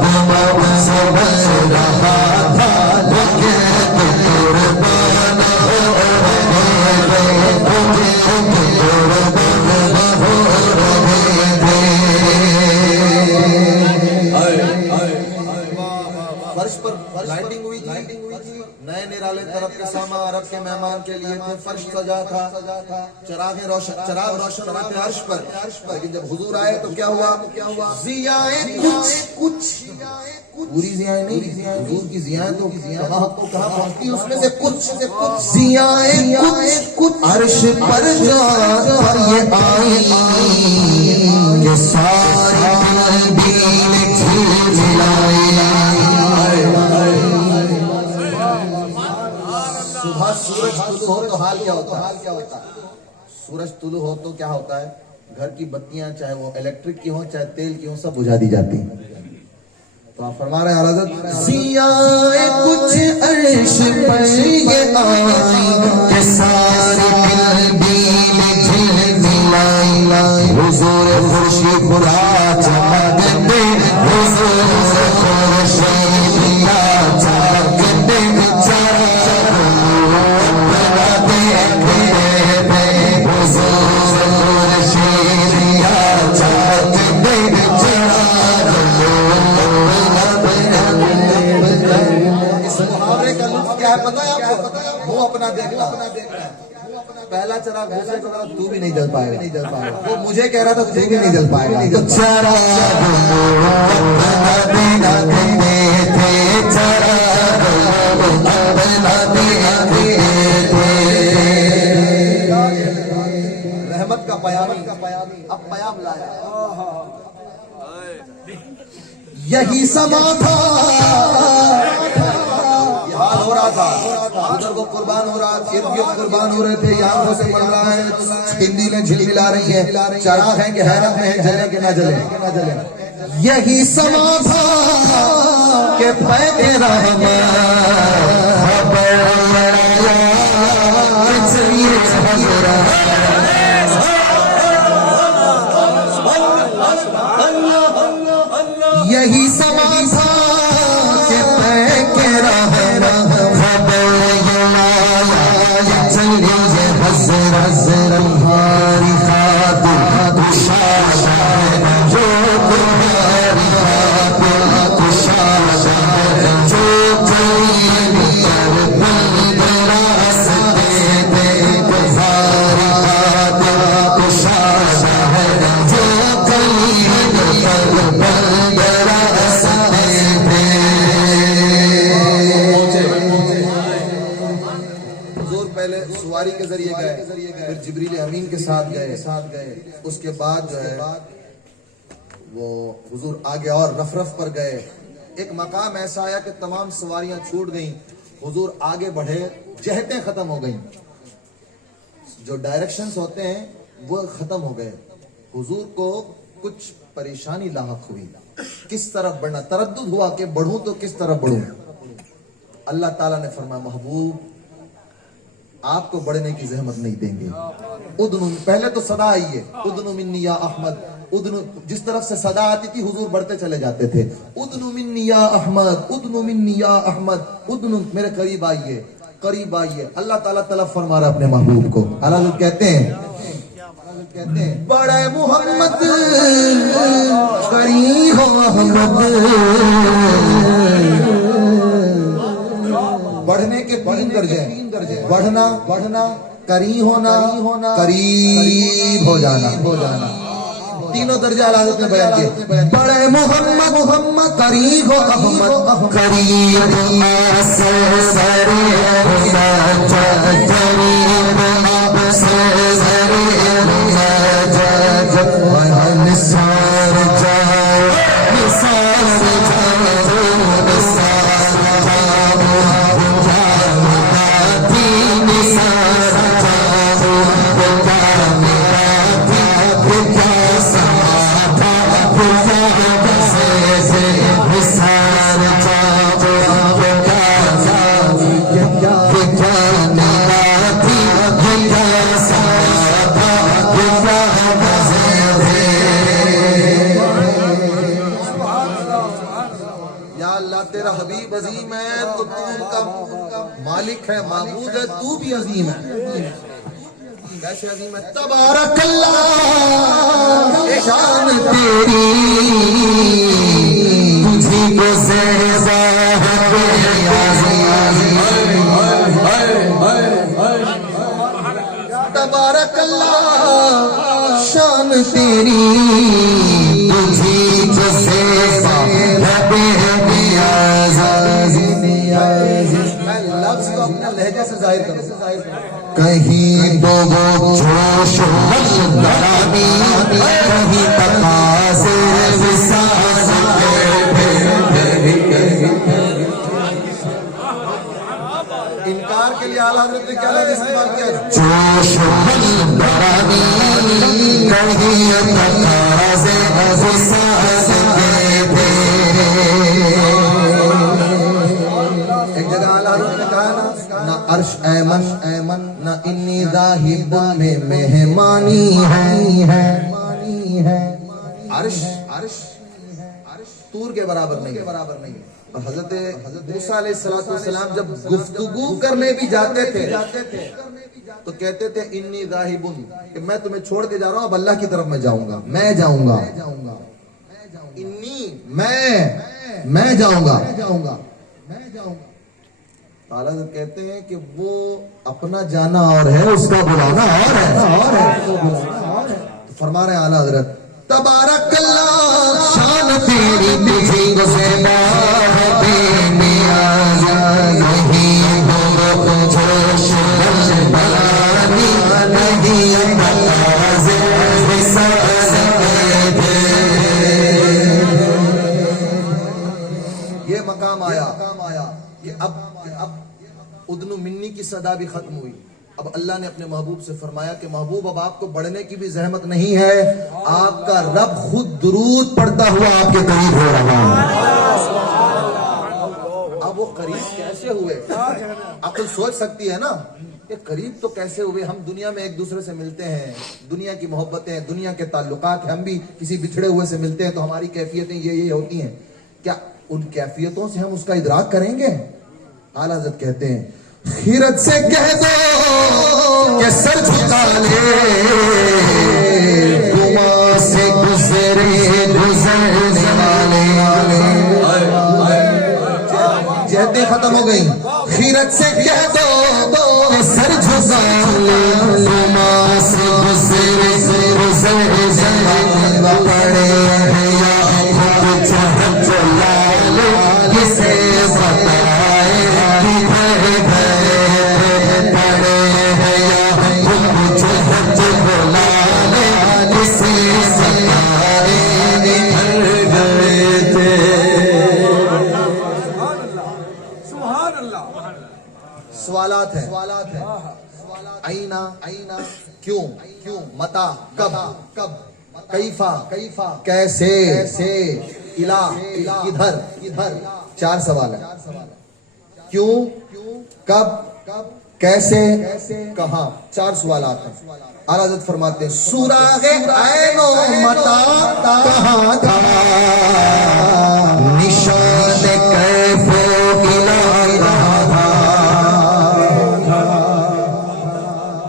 قدموں سے مل رہا تھا، لیکن قربان ہو رہے فرش پر لائٹنگ ہوئی تھی. نئے نرالے طرف کے ساما عرب کے مہمان کے لیے تھے. فرش سجا تھا، چراغ روشن ہوئے تھے عرش پر. لیکن جب حضور آئے تو کیا ہوا؟ ضیائیں کچھ پوری ضیائیں نہیں، حضور کی ضیائیں تو کہاں پہنچتی، اس میں سے کچھ ضیائیں کچھ عرش پر جا یہ آئی کہ ساری دل کھل ملائی. صبح سورج طلوع ہو تو حال کیا ہوتا ہے؟ سورج طلوع ہو تو کیا ہوتا ہے؟ گھر کی بتیاں چاہے وہ الیکٹرک کی ہوں چاہے تیل کی ہوں سب بجھا دی جاتی ہیں. تو آپ فرما رہے ہیں حضرت ضیائیں کچھ عرش پر یہ آئی کہ ساری دل جھل ملائی. حضور خورشید برا چمک دے، حضور خورشید برا چمک دے، پتا ہے آپ کو؟ وہ اپنا دیکھنا. پہلا چراغ دوسرے کو تو بھی نہیں جل پائے گا. وہ مجھے کہہ رہا تھا تجھے بھی نہیں جل پائے گا. رحمت کا پیامی اب پیام لایا. یہی سما تھا، حال ہو رہا تھا. ادھر کو قربان ہو رہا تھا، ارد گرد قربان ہو رہے تھے. یہاں سے پڑ رہا ہے، ہندی میں جھل ملا رہی ہے. چراغ ہے کہ حیرت میں ہے، جلے کہ نہ جلے. یہی سما تھا کہ پہ یہی سما تھا کہ تمہاری خاطر کشادہ ہے جو تمہاری خاطر کشادہ ہے جو کہیں پر راستے دے. تمہاری خاطر کشادہ ہے جو کہیں پر راستے دے. حضور پہلے سواری کے ذریعے گئے، پھر جبریل امین کے ساتھ گئے. اس کے بعد جو ہے وہ حضور آگے اور رف پر گئے. ایک مقام ایسا آیا کہ تمام سواریاں چھوٹ گئیں. حضور آگے بڑھے، جہتیں ختم ہو گئیں، جو ڈائریکشنز ہوتے ہیں وہ ختم ہو گئے. حضور کو کچھ پریشانی لاحق ہوئی، کس طرف بڑھنا، تردد ہوا کہ بڑھوں تو کس طرف بڑھوں. اللہ تعالیٰ نے فرمایا محبوب آپ کو بڑھنے کی زحمت نہیں دیں گے. ادنو، پہلے تو صدا آئی ہے ادنو منی یا احمد. ادنو، جس طرف سے صدا آتی تھی حضور بڑھتے چلے جاتے تھے. ادنو منی یا احمد، ادنو منی یا احمد، ادنو میرے قریب آئیے، قریب آئیے. اللہ تعالیٰ طلب فرما رہا اپنے محبوب کو. اللہ کہتے ہیں بڑے محمد قریب محمد. بڑھنے کے تین درجے، بڑھنا، قریب ہونا، قریب ہو جانا. تینوں درجہ حضرت نے بیان کیے. بڑے محمد محمد قریب ہو احمد قریب حبیب عظیم ہے تو تو ان کا مالک ہے معبود ہے تو بھی عظیم ہے. کیسے عظیم ہے؟ تبارک اللہ شان تیری تجھی کو زیبا تبارک اللہ شان تیری تجھی کو زیبا لفظ کو اپنے لہجے سے ظاہر کرو. کہیں تو وہ جوش درانی کہیں تقاضے وصال انکار کے لیے اعلیٰ حضرت نے کیا لفظ استعمال کیا؟ جوش درانی کہیں تقاضے وصال. نہ عرش ایمن نہ انی ذاہب میں مہمانی ہے. عرش طور کے برابر نہیں. اور حضرت موسیٰ علیہ السلام جب گفتگو کرنے بھی جاتے تھے تو کہتے تھے انی ذاہب کہ میں تمہیں چھوڑ کے جا رہا ہوں اب اللہ کی طرف میں جاؤں گا. انی میں جاؤں گا. اعلیٰ حضرت کہتے ہیں کہ وہ اپنا جانا اور ہے اس کا بلانا اور ہے. فرما رہے ہیں اعلیٰ حضرت تبارک اللہ شان تیری تجھی کو زیبا بے نیاز نہیں ہو جوش بلانی نہیں تقاضے وصال. یہ مقام آیا کہ اب ادنو منی کی صدا بھی ختم ہوئی. اب اللہ نے اپنے محبوب سے فرمایا کہ محبوب اب آپ کو بڑھنے کی بھی زحمت نہیں ہے, آپ کا رب خود درود پڑھتا ہوا آپ کے قریب ہو رہا ہے. اب وہ قریب کیسے ہوئے؟ عقل سوچ سکتی ہے نا کہ قریب تو کیسے ہوئے. ہم دنیا میں ایک دوسرے سے ملتے ہیں, دنیا کی محبتیں, دنیا کے تعلقات ہیں, ہم بھی کسی بچھڑے ہوئے سے ملتے ہیں تو ہماری کیفیتیں یہ ہوتی ہیں. کیا ان کیفیتوں سے ہم اس کا ادراک کریں گے؟ اعلیٰ حضرت کہتے ہیں خیرت سے کہہ دو کہ سر جھکا لے گما سے گزرنے والے. جہتیں ختم ہو گئی. خیرت سے کہہ دو کہ سر جھکا لے گما سے گزرنے پڑے ہیں یا خود چلا لے کسے بتائے سوالات ہیں. آئینہ کیوں, متا کب, کیفا کیسے, الہ کدھر. 4 سوال ہیں. کیوں, کب, کیسے, کہاں. 4 سوالات ہیں. اعلیٰ حضرت فرماتے ہیں سوراغ عین و متا کہاں تھا, نشان کیف و الہ تھا.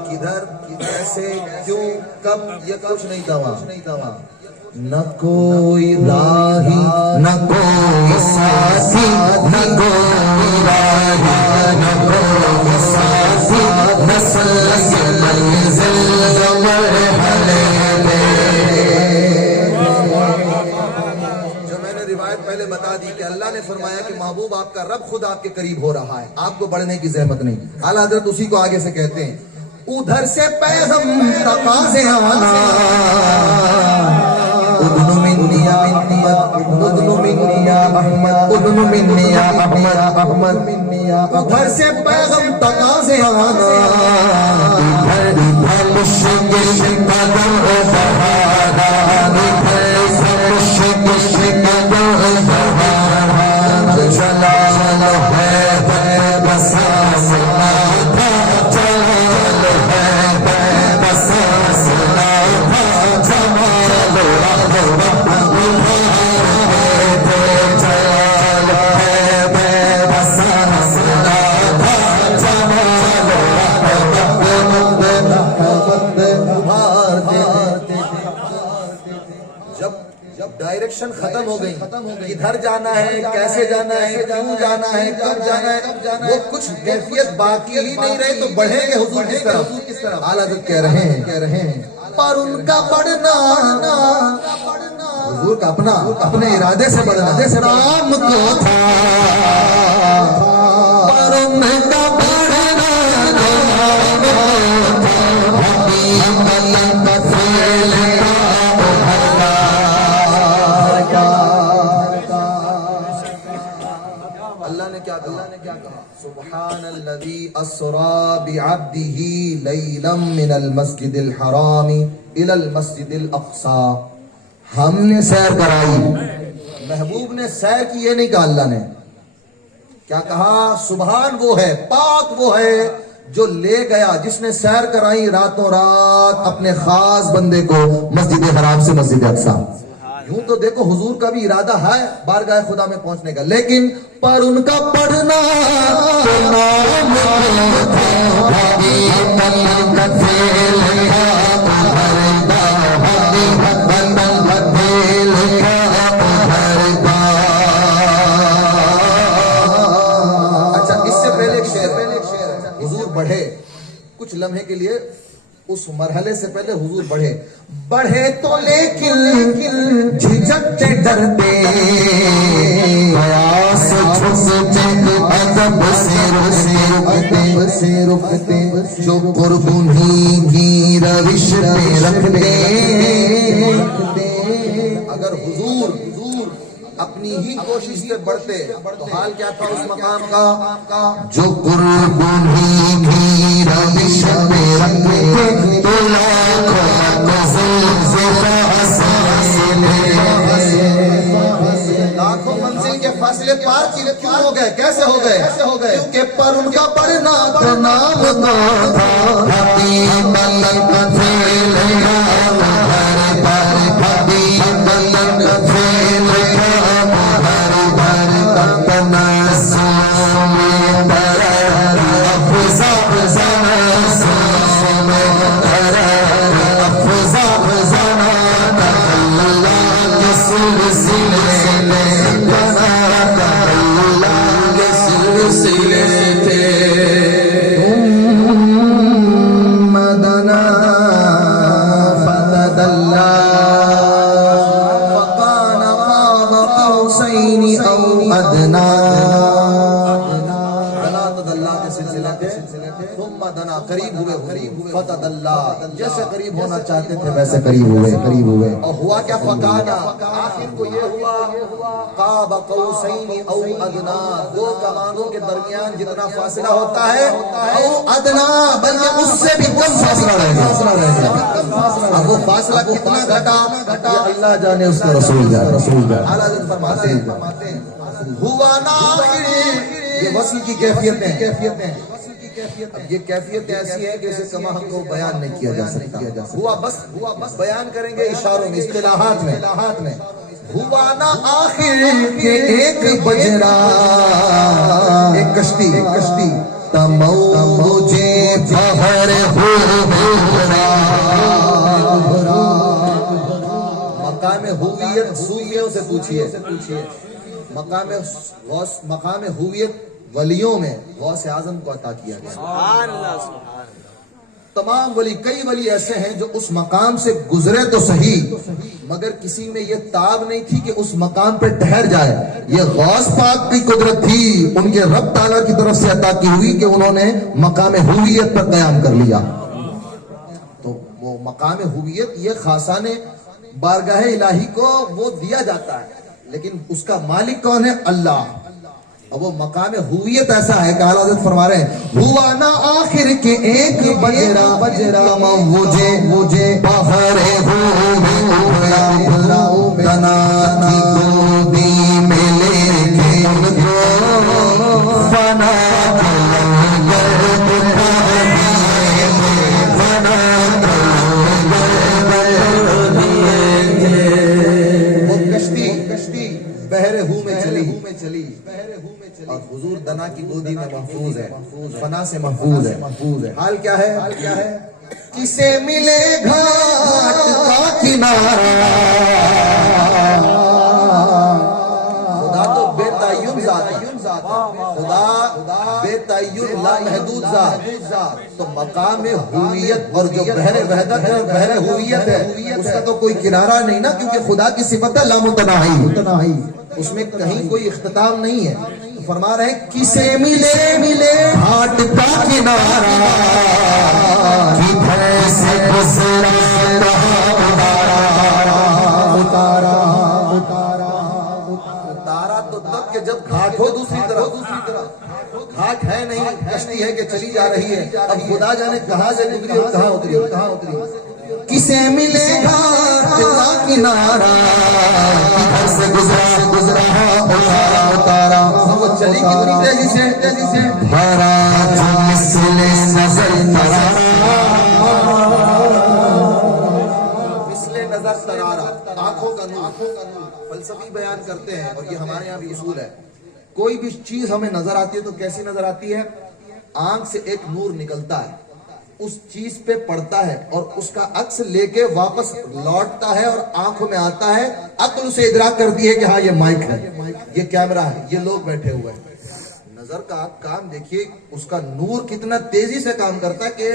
کدھر, کیسے, کیوں, کب, یہ کچھ نہیں تھا. نہ کوئی راہی نہ کوئی ساتھی, نہ کوئی راہی نہ کوئی ساتھی, نسل سے منزل مرحلے میں دی کہ اللہ نے فرمایا کہ محبوب آپ کا رب خود آپ کے قریب ہو رہا ہے، آپ کو بڑھنے کی زحمت نہیں. اعلیٰ حضرت اسی کو آگے سے کہتے ہیں ادھر سے پیغام تقاضے آنا ادن منی یا احمد ادن منی یا احمد ادن منی یا احمد احمد منی یا ادھر سے پیغام تقاضے آنا ادھر مشکل قدم بہانا ادھر سے مشکل قدم بہانا جلال ہے بس آسنا جلال ہے بس آسنا ڈائریکشن ختم ہو گئی، کدھر جانا ہے، کیسے جانا ہے، کیوں جانا ہے، کب جانا ہے، وہ کچھ کیفیت باقی ہی نہیں رہی تو بڑھیں گے حضور کس طرف. اعلیٰ حضرت کہہ رہے ہیں پر ان کا بڑھنا حضور کا اپنے ارادے سے بڑھنا نام کو تھا پر ان کا بڑھنا اللہ نے کیا کہا سبحان الذی اسری بعبدہ لیلا من المسجد الحرام الى المسجد الاقصی. ہم نے سیر کرائی، محبوب نے سیر کی، یہ نہیں کہا اللہ نے. کیا کہا سبحان وہ ہے، پاک وہ ہے جو لے گیا، جس نے سیر کرائی راتوں رات اپنے خاص بندے کو مسجد حرام سے مسجد اقصی. یوں تو دیکھو حضور کا بھی ارادہ ہے بارگاہ خدا میں پہنچنے کا، لیکن پر ان کا پڑھنا اچھا اس سے پہلے ایک شعر حضور بڑھے کچھ لمحے کے لیے، اس مرحلے سے پہلے حضور بڑھے تو لیکن جھجکتے ڈرتے پیاس چھستے ادب سے رکتے جو قرب انہی روش پہ رکھتے. اگر حضور اپنی ہی کوشش سے بڑھتے تو حال کیا تھا اس مقام کا جو قرب انہی روش پہ رکھتے تو لاکھوں منزل کے فاصلے پار کیوں ہو گئے، کیسے ہو گئے کیونکہ پر ان کا بڑھنا نام قریب ہوئے فتد اللہ، جیسے قریب ہونا چاہتے تھے ویسے قریب ہوئے. اور ہوا کیا فقانا، آخر کو یہ ہوا قاب قوسین او ادنا، دو کمانوں کے درمیان جتنا فاصلہ ہوتا ہے او ادنا، بلکہ اس سے بھی کم فاصلہ رہ گیا. اب وہ فاصلہ کتنا گھٹا یہ اللہ جانے، اس کا رسول جانے. اعلیٰ حضرت فرماتے ہیں ہوا نا یہ وصل کی کیفیتیں. اب یہ کیفیت ایسی ہے کہ اسے کما ہم کو بیان نہیں کیا جا سکتا. ہوا بس بیان کریں گے اشاروں میں، اصطلاحات میں. ہوا نا آخر کے ایک بجرا، ایک کشتی تموجے بہر مقام ہویت صوفیوں سے پوچھئے. مقام ہویت ولیوں میں غوث اعظم کو عطا کیا گیا. تمام ولی، کئی ولی ایسے ہیں جو اس مقام سے گزرے تو صحیح مگر کسی میں یہ تاب نہیں تھی کہ اس مقام پہ ٹھہر جائے. یہ غوث پاک کی قدرت تھی، ان کے رب تعالیٰ کی طرف سے عطا کی ہوئی کہ انہوں نے مقام ہویت پر قیام کر لیا. تو وہ مقام ہویت یہ خاصان بارگاہ الہی کو وہ دیا جاتا ہے، لیکن اس کا مالک کون ہے؟ اللہ. اب وہ مقام ہویت ایسا ہے کہ اعلیٰ حضرت فرما رہے ہیں ہوا نا آخر کے ایک بجرا مجھے بہر تنا کی گودی میں لے کے ان کو فنا بحر ہو میں چلی اور حضور دنا کی گودی میں محفوظ ہے، فنا سے محفوظ ہے. حال کیا ہے؟ کسے ملے گھاٹ کا کنارہ، خدا تو بے تعین ذات ہے، خدا بے تعین لا محدود ذات. تو مقام ہویت اور جو بحر وحدت ہے، بحر ہویت ہے، اس کا تو کوئی کنارہ نہیں نا، کیونکہ خدا کی صفت ہے لامتناہی، اس میں کہیں کوئی اختتام نہیں ہے. فرما رہے ہیں کسے ملے گھاٹ کا کنارہ، کدھر سے گزرا اتارا تو تب کہ جب گھاٹ ہو دوسری طرف. گھاٹ ہے نہیں، کشتی ہے کہ چلی جا رہی ہے، اب خدا جانے کہاں سے گزری اور کہاں اتری. کسے ملے گھاٹ کا کنارہ، کدھر سے گزرا اتارا. وہ چلی کتنی تیزی سے بھرا جو مثل نظر ترارا، آنکھوں کا نور. فلسفی بیان کرتے ہیں اور یہ ہمارے یہاں بھی اصول ہے، کوئی بھی چیز ہمیں نظر آتی ہے تو کیسی نظر آتی ہے؟ آنکھ سے ایک نور نکلتا ہے، اس چیز پہ پڑتا ہے اور اس کا عکس لے کے واپس لوٹتا ہے اور آنکھوں میں آتا ہے. عقل اسے ادراک کرتی ہے کہ ہاں یہ مائک ہے، یہ کیمرہ ہے، یہ لوگ بیٹھے ہوئے ہیں. نظر کا آپ کام دیکھیے، اس کا نور کتنا تیزی سے کام کرتا ہے کہ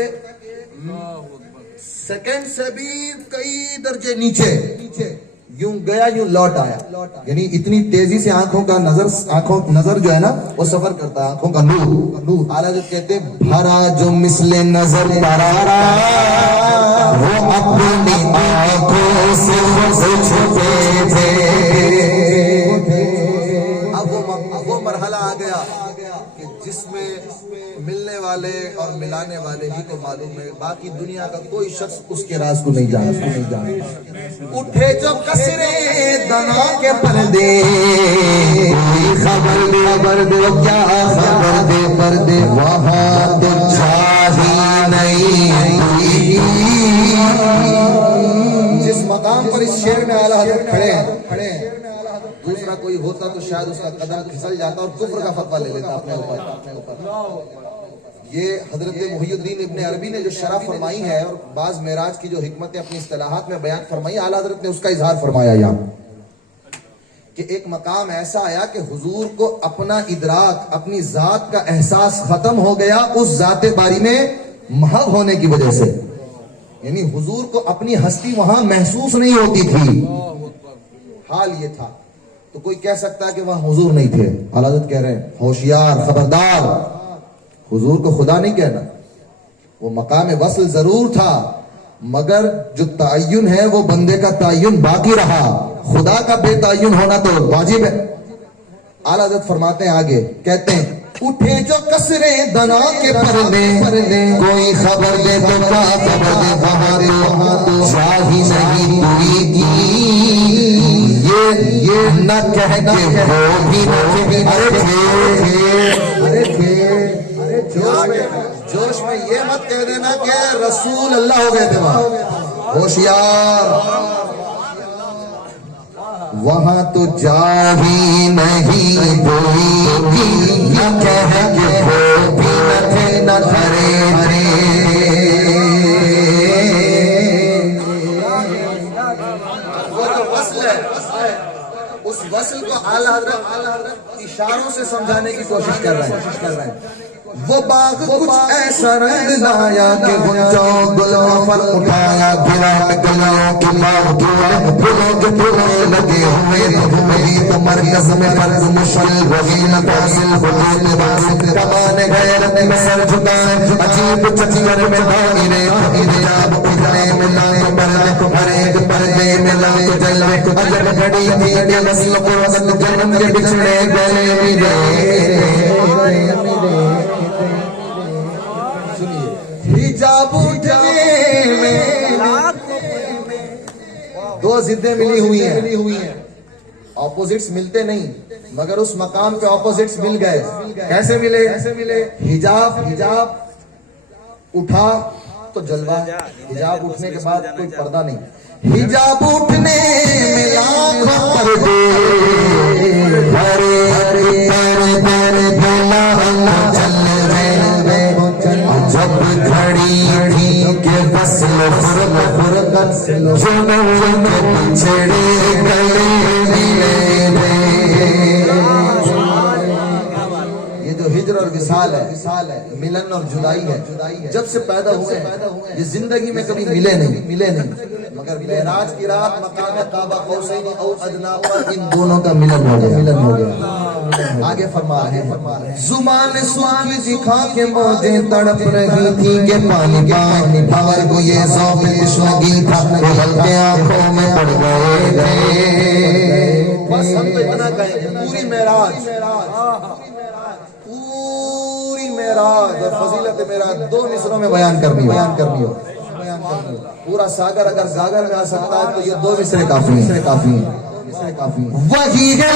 سیکنڈ سے بھی کئی درجے نیچے، یوں گیا یوں لوٹ آیا. یعنی اتنی تیزی سے آنکھوں کا نظر جو ہے نا وہ سفر کرتا ہے، آنکھوں کا نور. اعلیٰ حضرت کہتے ہیں بھرا جو مثل نظر ترارا، وہ اپنی آنکھوں سے خود چھپے تھے. اب وہ مرحلہ آ گیا کہ جس میں ملنے والے اور ملانے والے ہی کو معلوم ہے، باقی دنیا کا کوئی شخص اس کے راز کو نہیں جانتا. اٹھے جو کسرے دنا کے پردے، خبر دے کیا خبر دے وہاں تو چاہی نہیں. جس مقام پر اس شعر میں اعلیٰ حضرت کھڑے ہیں، دوسرا کوئی ہوتا تو شاید اس کا قدم پھسل جاتا اور کفر کا فتویٰ لے لیتا اپنے اوپر. یہ حضرت محی الدین ابن عربی نے جو شرح فرمائی ہے اور بعض معراج کی جو حکمتیں اپنی اصطلاحات میں بیان فرمائی، اعلیٰ حضرت نے اس کا اظہار فرمایا یہاں کہ ایک مقام ایسا آیا کہ حضور کو اپنا ادراک، اپنی ذات کا احساس ختم ہو گیا اس ذات باری میں محو ہونے کی وجہ سے. یعنی حضور کو اپنی ہستی وہاں محسوس نہیں ہوتی تھی. حال یہ تھا. تو کوئی کہہ سکتا ہے کہ وہاں حضور نہیں تھے. اعلیٰ حضرت کہہ رہے ہیں ہوشیار، خبردار، حضور کو خدا نہیں کہنا. وہ مقام وصل ضرور تھا مگر جو تعین ہے وہ بندے کا تعین باقی رہا، خدا کا بے تعین ہونا تو واجب ہے. اعلیٰ حضرت فرماتے ہیں آگے، کہتے ہیں اٹھے جو کسرے دنا کے پردے، کوئی خبر دے تو کیا خبر دے، وہاں تو شاہی نہیں پوری کی. یہ نہ کہہ کے وہ بھی جوش میں یہ مت کہہ دینا کہ رسول اللہ ہو گئے تھے وہاں. ہوشیار، وہاں تو جا ہی نہیں کوئی، نہ کہہ کے وہ بھی نہ تھے نہ تھے. وہ جو وصل ہے، اس وصل کو اعلیٰ حضرت اشاروں سے سمجھانے کی کوشش کر رہے ہیں. وہ باغ کچھ ایسا رنگ لایا کہ گنجاؤ گلوں پر اٹھایا گرا گلوں کی باغ پھولوں کے پھولے لگے ہوئے وہی تو مرکز میں فرد مشل وہی نتاصل حدود واسط کمان غیرت میں سر جھکائے عجیب چچیر میں دائرے حجاب اٹھنے میں لائے پردے ہر ایک پردے میں لائے جلوے عجب گھڑی تھی کہ نسل قربت جنم کے بچھڑے گلے ملے حجاب اٹھنے میں دو ضدیں ملی ہوئی ہیں اپوزٹس ملتے نہیں مگر اس مقام پہ اپوزٹس مل گئے کیسے ملے حجاب اٹھا تو جلوہ حجاب اٹھنے کے بعد کوئی پردہ نہیں حجاب اٹھنے میں لاکھوں پردے جب گھڑی تھی کہ فصل فرقت جنم کے بچھڑے گلے ملے یہ جو ہجر اور وصال ہے ملن اور جدائی ہے جب سے پیدا ہوئے یہ زندگی میں کبھی ملے نہیں مگر معراج کی رات مقام قاب قوسین او ادنی پر ان دونوں کا ملن ہو گیا آگے فرما رہے ہیں زبان سوانی دکھا کے موجیں تڑپ رہی تھی کہ پانی بھور کو یہ ذوق عشقی تھا وہ ہلکے آنکھوں میں پڑ گئے بس ہم تو اتنا کہیں گے پوری معراج اور فضیلت معراج دو مصروں میں بیان کرنی ہو پورا ساگر اگر گاگر میں آ سکتا ہے تو یہ دو مصرے کافی ہیں وہی ہے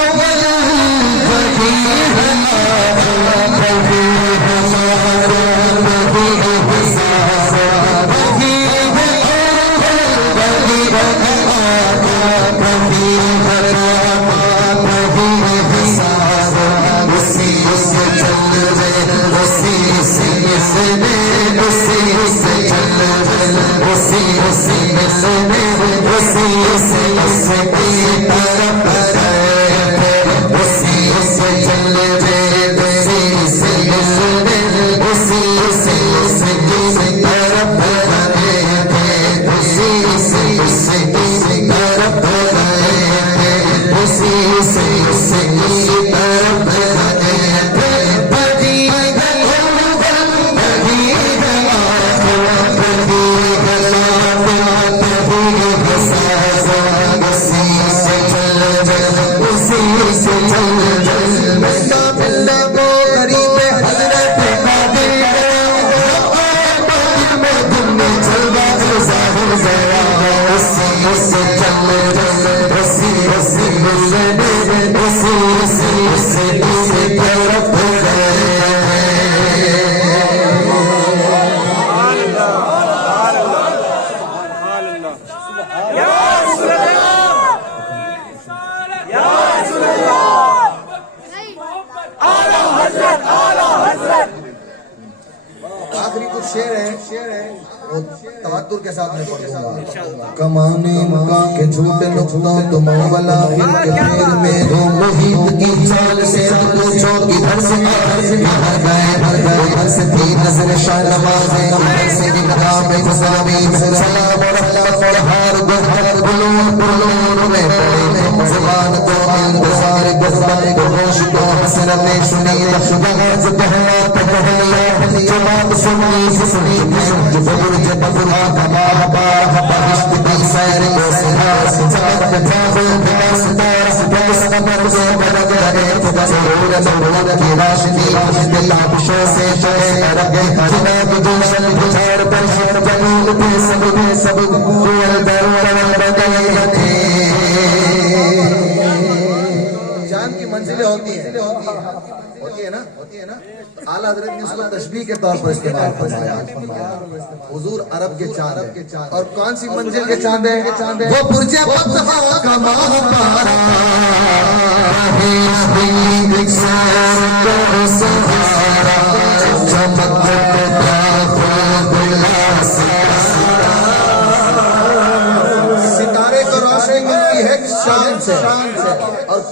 آخری کچھ شعر ہے وہ تواتر کے ساتھ میں پڑھوں گا کمانے مکا کے جھوٹے نقطوں تو مولا پھر کے پھر میں ہو محیط کی چال سے پوچھو ادھر سے ہر گئے سے تھی نظر شاہ نمازیں ادھر سے نگاہ میں گزاری سلام و رحمت اور ہار گوھر بلون میں پڑے زبان کو انتظار گزبان کو ہوش کو حسرت سنی لغز کہنا تکہلا جماعت سنی جو بزرگ بزرگ کمال بارہ بہشت کی سیر کو سہار چمک جاگو بلا ستار بس قمر سے بلد رہے ضرور کی راشدی تابشوں سے شہے رگے جناب دوشن بجھار پر شر جلیل پہ سب جوال درور رگے جان کی منزلیں ہوتی ہیں نا اعلیٰ حضرت نے اس کو تشبیہ کے طور پر استعمال فرمایا حضور عرب کے چاند اور کون سی منزل کے چاند ہیں وہ برج بطحا کا ماہ پارا ستارے کو روشنی ملتی ہے شان سے اور